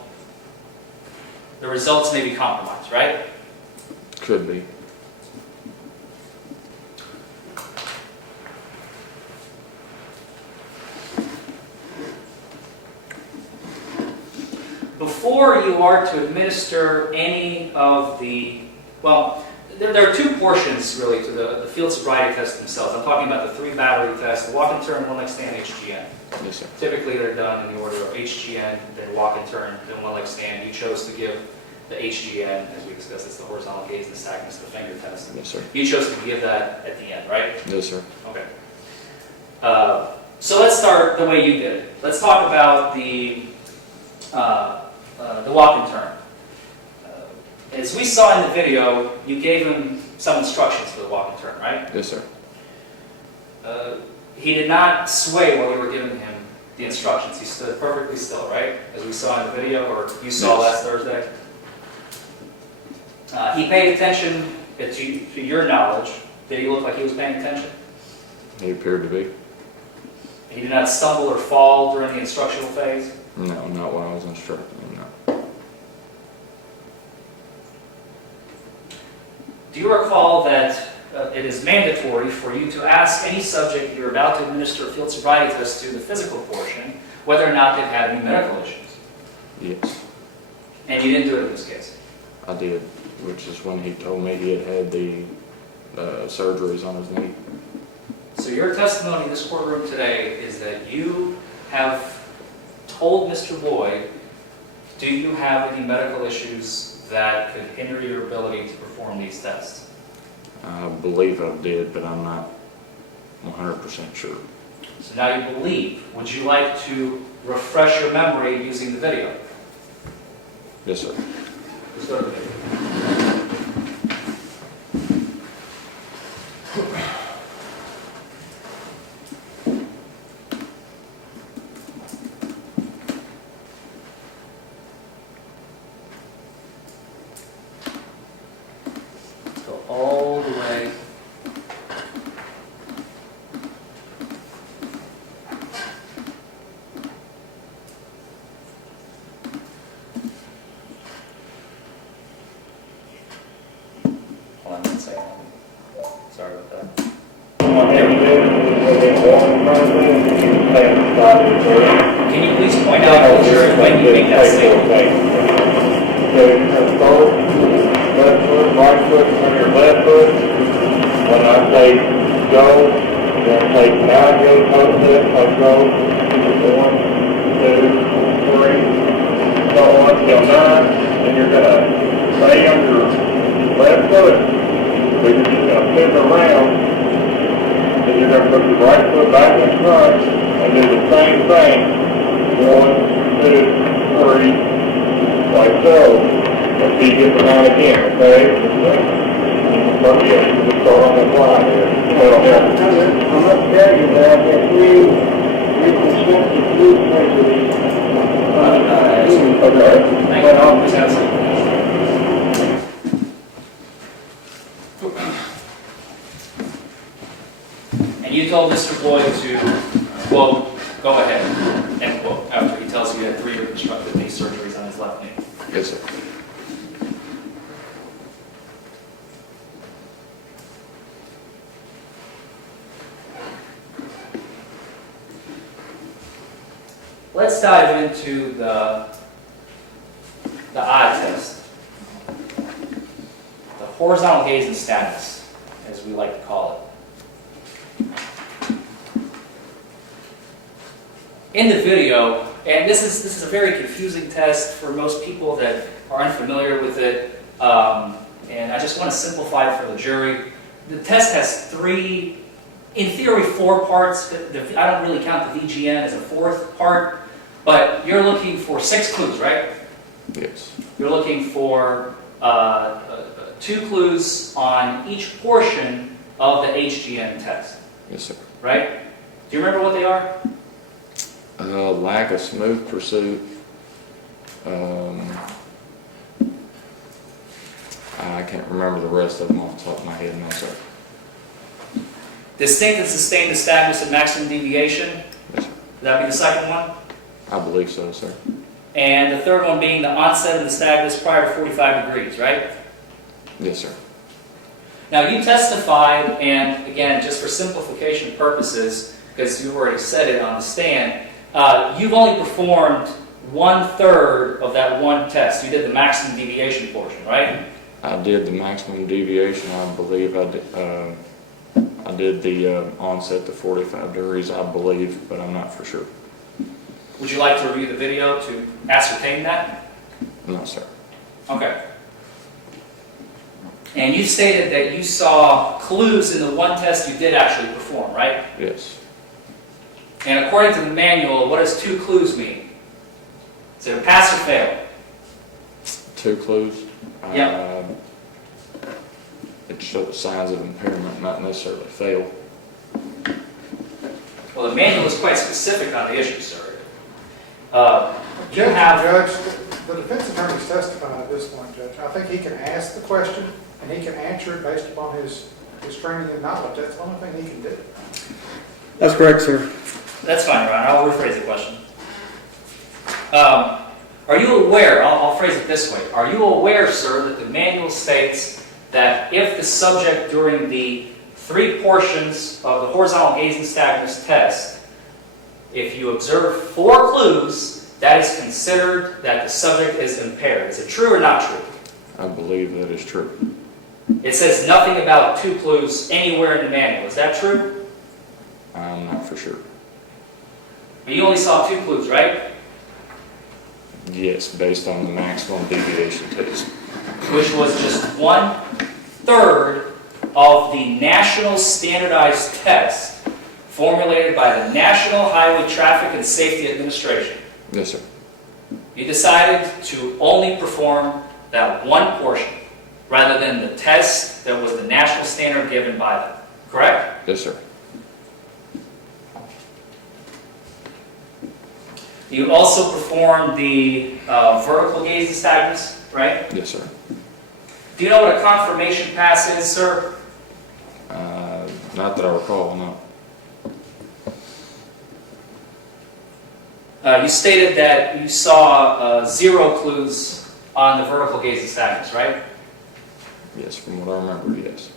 the results may be compromised, right? Could be. Before you are to administer any of the, well, there are two portions really to the field sobriety test themselves. I'm talking about the 3 battery tests, the walk and turn, one leg stand, HGN. Yes, sir. Typically they're done in the order of HGN, then walk and turn, then one leg stand. You chose to give the HGN, as we discussed, it's the horizontal gaze, the stagnus, the finger test. Yes, sir. You chose to give that at the end, right? Yes, sir. Okay. So let's start the way you did it. Let's talk about the walk and turn. As we saw in the video, you gave him some instructions for the walk and turn, right? Yes, sir. He did not sway while you were giving him the instructions. He stood perfectly still, right? As we saw in the video, or you saw last Thursday. He paid attention, to your knowledge. Did he look like he was paying attention? He appeared to be. He did not stumble or fall during the instructional phase? No, not while I was instructing him, no. Do you recall that it is mandatory for you to ask any subject you're about to administer a field sobriety test to, the physical portion, whether or not they've had any medical issues? Yes, And you didn't do it in this case? I did, which is when he told me he had had the surgeries on his knee. So your testimony in this courtroom today is that you have told Mr. Boyd, do you have any medical issues that could hinder your ability to perform these tests? I believe I did, but I'm not 100% sure. So now you believe. Would you like to refresh your memory using the video? Yes, sir. Let's go to the video. Go all the way. Hold on 1 second. Sorry about that. Can you please point out when you make that statement? Left foot, right foot, on your left foot. When I say go, you're going to say now go, toe step, go. 1, 2, 3, so on till 9. Then you're going to stay on your left foot. But you're just going to pivot around. Then you're going to put your right foot back in front and do the same thing. 1, 2, 3, like so. Until you get the line again, okay? But yeah, just start on the line here. I'm not telling you that if we consent to do surgery. Okay. Thank you. Please have a seat. And you told Mr. Boyd to, quote, go ahead, end quote, after he tells you he had 3 reconstructive knee surgeries on his left knee. Yes, sir. let's dive into the eye test. The horizontal gaze and status, as we like to call it. In the video, and this is a very confusing test for most people that are unfamiliar with it, and I just want to simplify it for the jury. The test has three, in theory, 4 parts. I don't really count the VGN as a 4th part, but you're looking for 6 clues, right? Yes. You're looking for 2 clues on each portion of the HGN test, Yes, sir. right? Do you remember what they are? Lack of smooth pursuit. I can't remember the rest of them off the top of my head, no, sir. Distinct and sustained nystagmus and maximum deviation. Yes, sir. Would that be the second one? I believe so, sir. And the third one being the onset of nystagmus prior to 45 degrees, right? Yes, sir. Now you testified, and again, just for simplification purposes, because you already said it on the stand, you've only performed 1/3 of that one test. You did the maximum deviation portion, right? I did the maximum deviation, I believe. I did the onset to 45 degrees, I believe, but I'm not for sure. Would you like to review the video to ascertain that? No, sir. Okay. And you stated that you saw clues in the one test you did actually perform, right? Yes. And according to the manual, what does 2 clues mean? Is it a pass or fail? 2 clues? Yep. It shows signs of impairment, not necessarily fail. Well, the manual is quite specific on the issue, sir. Judge, the defense attorney's testifying at this point, Judge. I think he can ask the question, and he can answer it based upon his training and knowledge. That's the only thing he can do. That's correct, sir. That's fine, Ron. I'll rephrase the question. Are you aware, I'll phrase it this way, are you aware, sir, that the manual states that if the subject during the 3 portions of the horizontal gaze and nystagmus test, if you observe 4 clues, that is considered that the subject is impaired? Is it true or not true? I believe that is true. It says nothing about 2 clues anywhere in the manual. Is that true? I'm not for sure. But you only saw 2 clues, right? Yes, based on the maximum deviation test. Which was just 1/3 of the national standardized test formulated by the National Highway Traffic and Safety Administration. Yes, sir. You decided to only perform that one portion rather than the test that was the national standard given by them, correct? Yes, sir. You also performed the vertical gaze and nystagmus, right? Yes, sir. Do you know what a confirmation pass is, sir? Not that I recall, no. You stated that you saw 0 clues on the vertical gaze and nystagmus, right? Yes, from what I remember, yes.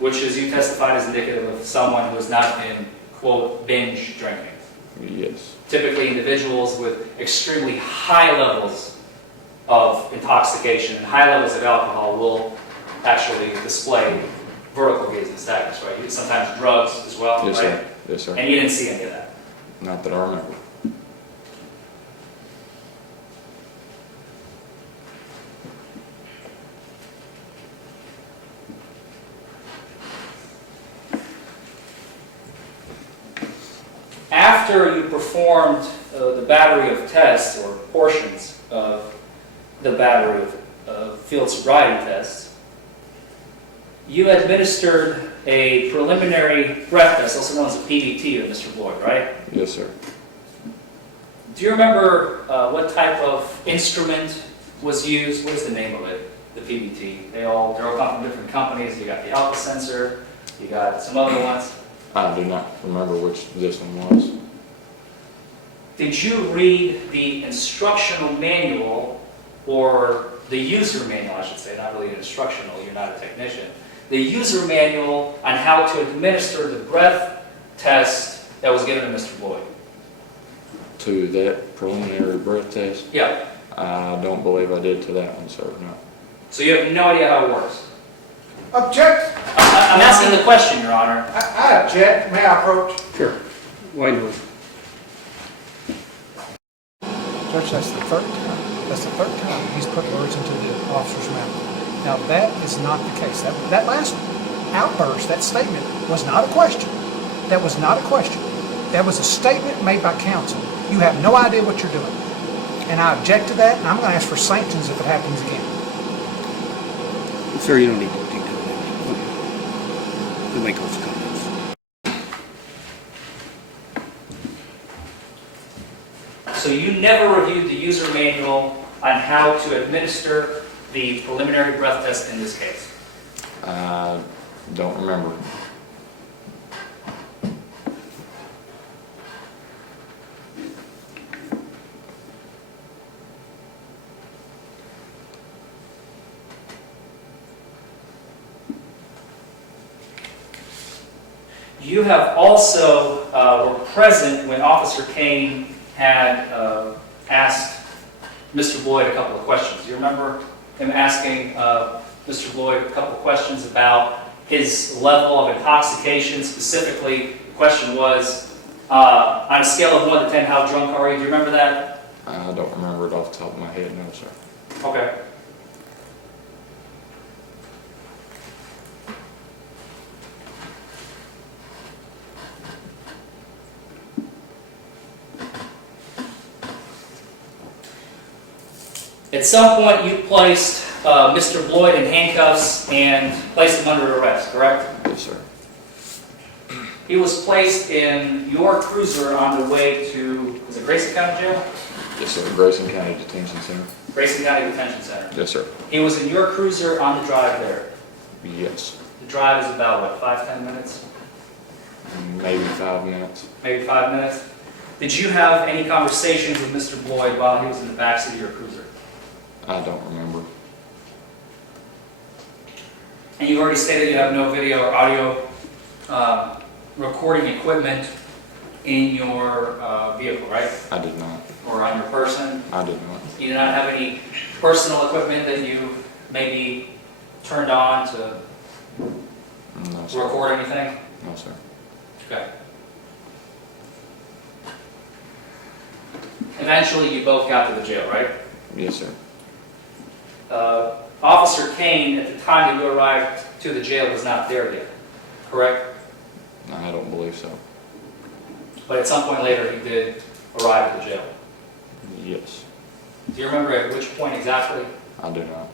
Which, as you testified, is indicative of someone who has not been, quote, binge drinking. Yes. Typically, individuals with extremely high levels of intoxication and high levels of alcohol will actually display vertical gaze and nystagmus, right? Sometimes drugs as well, Yes, right? sir. Yes, sir. And you didn't see any of that. Not that I remember. After you performed the battery of tests, or portions of the battery of field sobriety tests, you administered a preliminary breath test, also known as a PVT, to Mr. Boyd, right? Yes, sir. Do you remember what type of instrument was used? What is the name of it, the PVT? They all come from different companies. You got the alpha sensor, you got some other ones. I do not remember which this one was. Did you read the instructional manual, or the user manual, I should say, not really instructional, you're not a technician, the user manual on how to administer the breath test that was given to Mr. Boyd? to that preliminary breath test, Yeah. I don't believe I did to that one, sir, no. So you have no idea how it works? Object, I'm asking the question, Your Honor. I object, may I approach? Sure. Wait a minute. Judge, that's the third time. That's the third time he's put words into the officer's mouth. Now, that is not the case. That last outburst, that statement, was not a question. That was not a question. That was a statement made by counsel. You have no idea what you're doing. And I object to that, and I'm going to ask for sanctions if it happens again. Sir, you don't need to take that. We'll make those comments. So you never reviewed the user manual on how to administer the preliminary breath test in this case? I don't remember. You have also were present when Officer Kane had asked Mr. Boyd a couple of questions. Do you remember him asking Mr. Boyd a couple of questions about his level of intoxication? Specifically, the question was, on a scale of 1 to 10, how drunk are you? Do you remember that? I don't remember it off the top of my head, no, sir. Okay. At some point, you placed Mr. Boyd in handcuffs and placed him under arrest, correct? Yes, sir. He was placed in your cruiser on the way to, was it Grayson County Jail? Yes, sir. Grayson County Detention Center. Grayson County Detention Center. Yes, sir. He was in your cruiser on the drive there. Yes. The drive is about, what, 5-10 minutes? Maybe 5 minutes. Maybe 5 minutes? Did you have any conversations with Mr. Boyd while he was in the backseat of your cruiser? I don't remember. And you already stated you have no video or audio recording equipment in your vehicle, right? I did not. Or on your person? I did not. You do not have any personal equipment that you maybe turned on to No, sir. record anything? No, sir. Okay. Eventually, you both got to the jail, right? Yes, sir. Officer Kane, at the time that you arrived to the jail, was not there yet, correct? I don't believe so. But at some point later, he did arrive at the jail. Yes. Do you remember at which point exactly? I do not.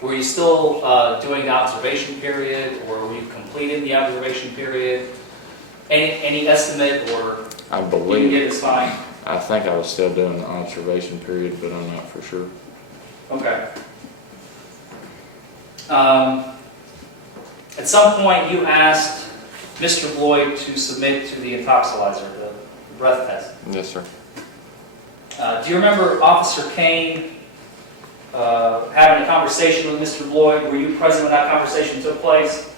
Were you still doing the observation period, or were you completing the observation period? Any estimate, or I you can believe, get this fine? I think I was still doing the observation period, but I'm not for sure. Okay. At some point, you asked Mr. Boyd to submit to the intoxilizer, the breath test. Yes, sir. Do you remember Officer Kane having a conversation with Mr. Boyd? Were you present when that conversation took place?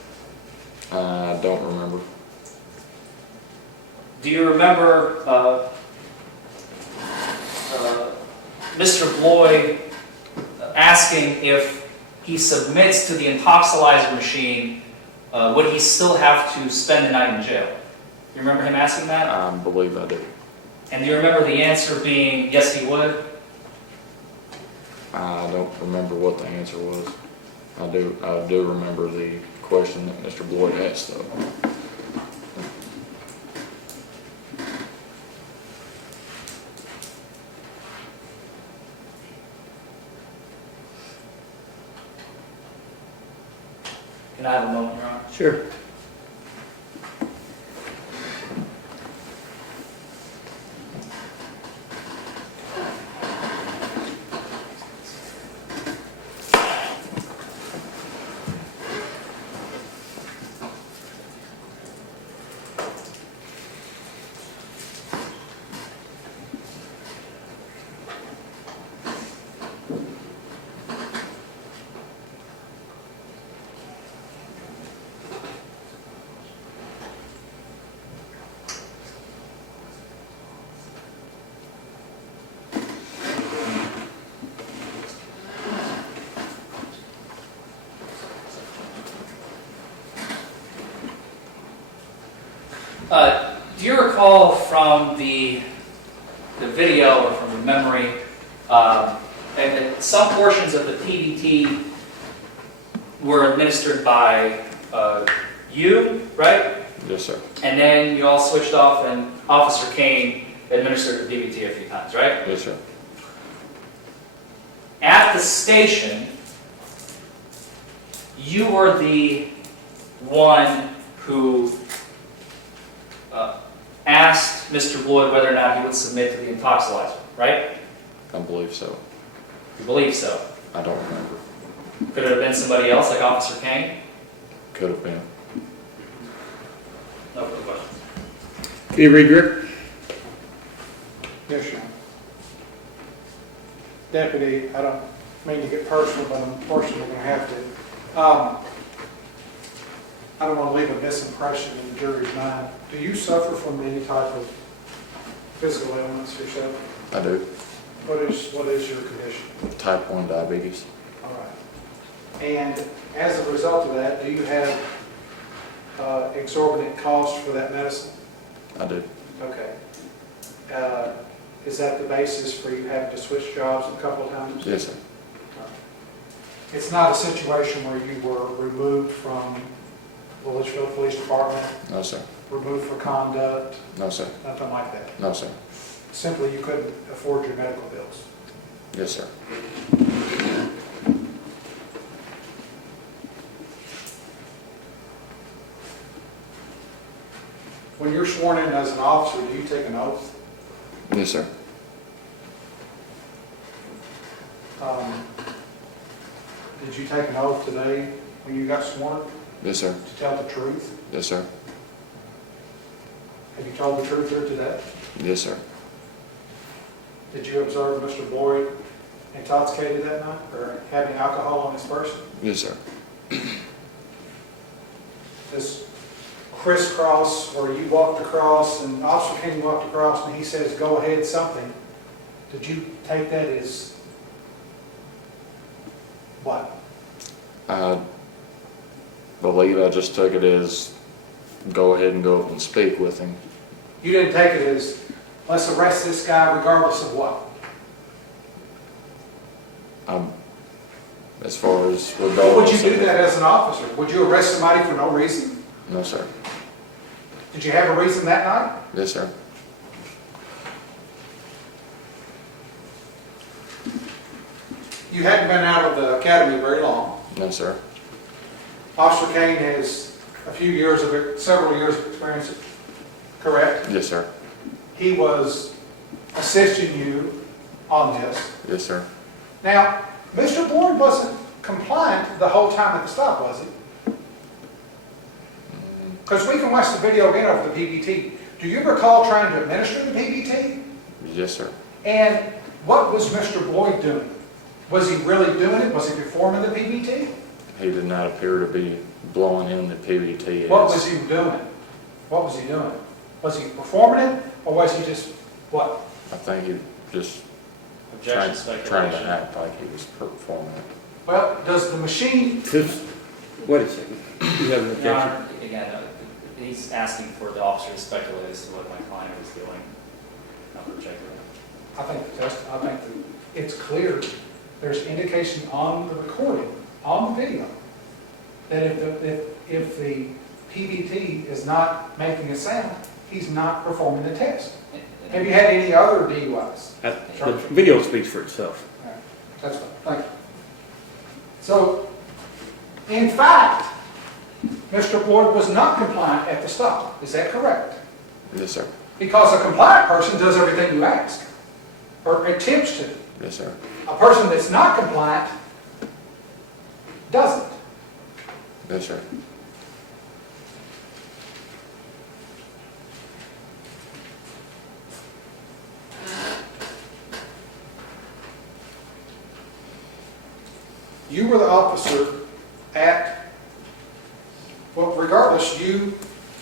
I don't remember. Do you remember Mr. Boyd asking if he submits to the intoxilizer machine, would he still have to spend the night in jail? You remember him asking that? I believe I do. And do you remember the answer being, yes, he would? I don't remember what the answer was. I do remember the question that Mr. Boyd asked, though. Can I have a moment, Your Honor? Sure. Do you recall from the video or from the memory, and some portions of the PBT were administered by you, right? Yes, sir. And then you all switched off and Officer Kane administered the PBT a few times, right? Yes, sir. At the station, you were the one who asked Mr. Floyd whether or not he would submit to the intoxilizer, right? I believe so. You believe so. I don't remember. Could it have been somebody else like Officer Kane? Could have been. No further questions. Can you read, Rick? Yes, Your Honor. Deputy, I don't mean to get personal, but unfortunately we're going to have to. I don't want to leave a misimpression in the jury's mind. Do you suffer from any type of physical ailments yourself? I do. What is your condition? Type 1 diabetes. All right. And as a result of that, do you have exorbitant costs for that medicine? I do. Okay. Is that the basis for you having to switch jobs a couple of times? Yes, sir. It's not a situation where you were removed from the Litchfield Police Department, No, sir. removed for conduct, No, sir. nothing like that. No, sir. Simply, you couldn't afford your medical bills. Yes, sir. When you're sworn in as an officer, do you take an oath? Yes, sir. Did you take an oath today when you got sworn Yes, sir. to tell the truth? Yes, sir. Have you told the truth here today? Yes, sir. Did you observe Mr. Boyd intoxicated that night or having alcohol on his person? Yes, sir. This crisscross where you walked across and Officer King walked across and he says, go ahead, something. Did you take that as what? I believe I just took it as go ahead and go up and speak with him. You didn't take it as, let's arrest this guy regardless of what? As far as regardless But would you do of- that as an officer? Would you arrest somebody for no reason? No, sir. Did you have a reason that night? Yes, sir. You hadn't been out of the academy very long. No, sir. Officer Kane has several years of experience, correct? Yes, sir. He was assisting you on this. Yes, sir. Now, Mr. Boyd wasn't compliant the whole time at the stop, was he? Because we can watch the video again of the PBT. Do you recall trying to administer the PBT? Yes, sir. And what was Mr. Boyd doing? Was he really doing it? Was he performing the PBT? He did not appear to be blowing in the PBT. What was he doing? What was he doing? Was he performing it, or was he just, what? I think he just Objection, trying to speculation. act like he was performing it. Well, does the machine, Wait a second. You have an Your objection? Honor, again, he's asking for the officer to speculate as to what my client was doing. Not projecting. I think that it's clear, there's indication on the recording, on the video, that if the PBT is not making a sound, he's not performing the test. Have you had any other DUIs? The video speaks for itself. All right, that's fine, thank you. So, in fact, Mr. Boyd was not compliant at the stop, is that correct? Yes, sir. Because a compliant person does everything you ask, or attempts to. Yes, sir. A person that's not compliant doesn't. Yes, sir. You were the officer at, well, regardless, you,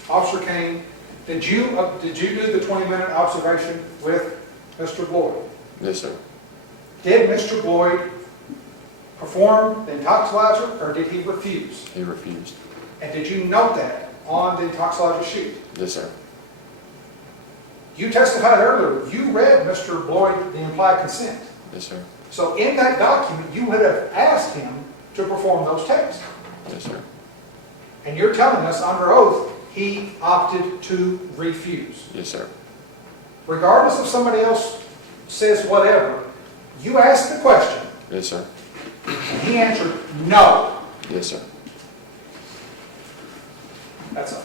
Officer Kane, did you do the 20-minute observation with Mr. Boyd? Yes, sir. Did Mr. Boyd perform the intoxilizer, or did he refuse? He refused. And did you note that on the intoxilizer sheet? Yes, sir. You testified earlier, you read Mr. Bloyd the implied consent. Yes, sir. So in that document, you would have asked him to perform those tests. Yes, sir. And you're telling us under oath, he opted to refuse. Yes, sir. Regardless if somebody else says whatever, you asked the question, Yes, sir. and he answered no. Yes, sir. That's all.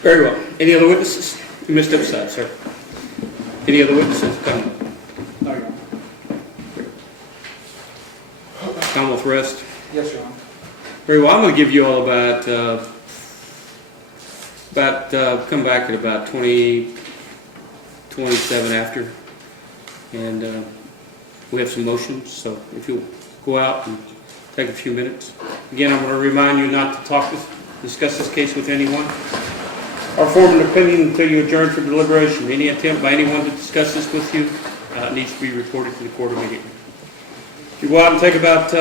Very well. Any other witnesses? You missed upside, sir. Any other witnesses? Come. No, Your Honor. Commonwealth rest. Yes, Your Honor. Very well. I'm going to give you all come back at about 27 after. And we have some motions, so if you'll go out and take a few minutes. Again, I'm going to remind you not to discuss this case with anyone. Or form an opinion until you adjourn for deliberation. Any attempt by anyone to discuss this with you needs to be reported to the court immediately. If you go out and take about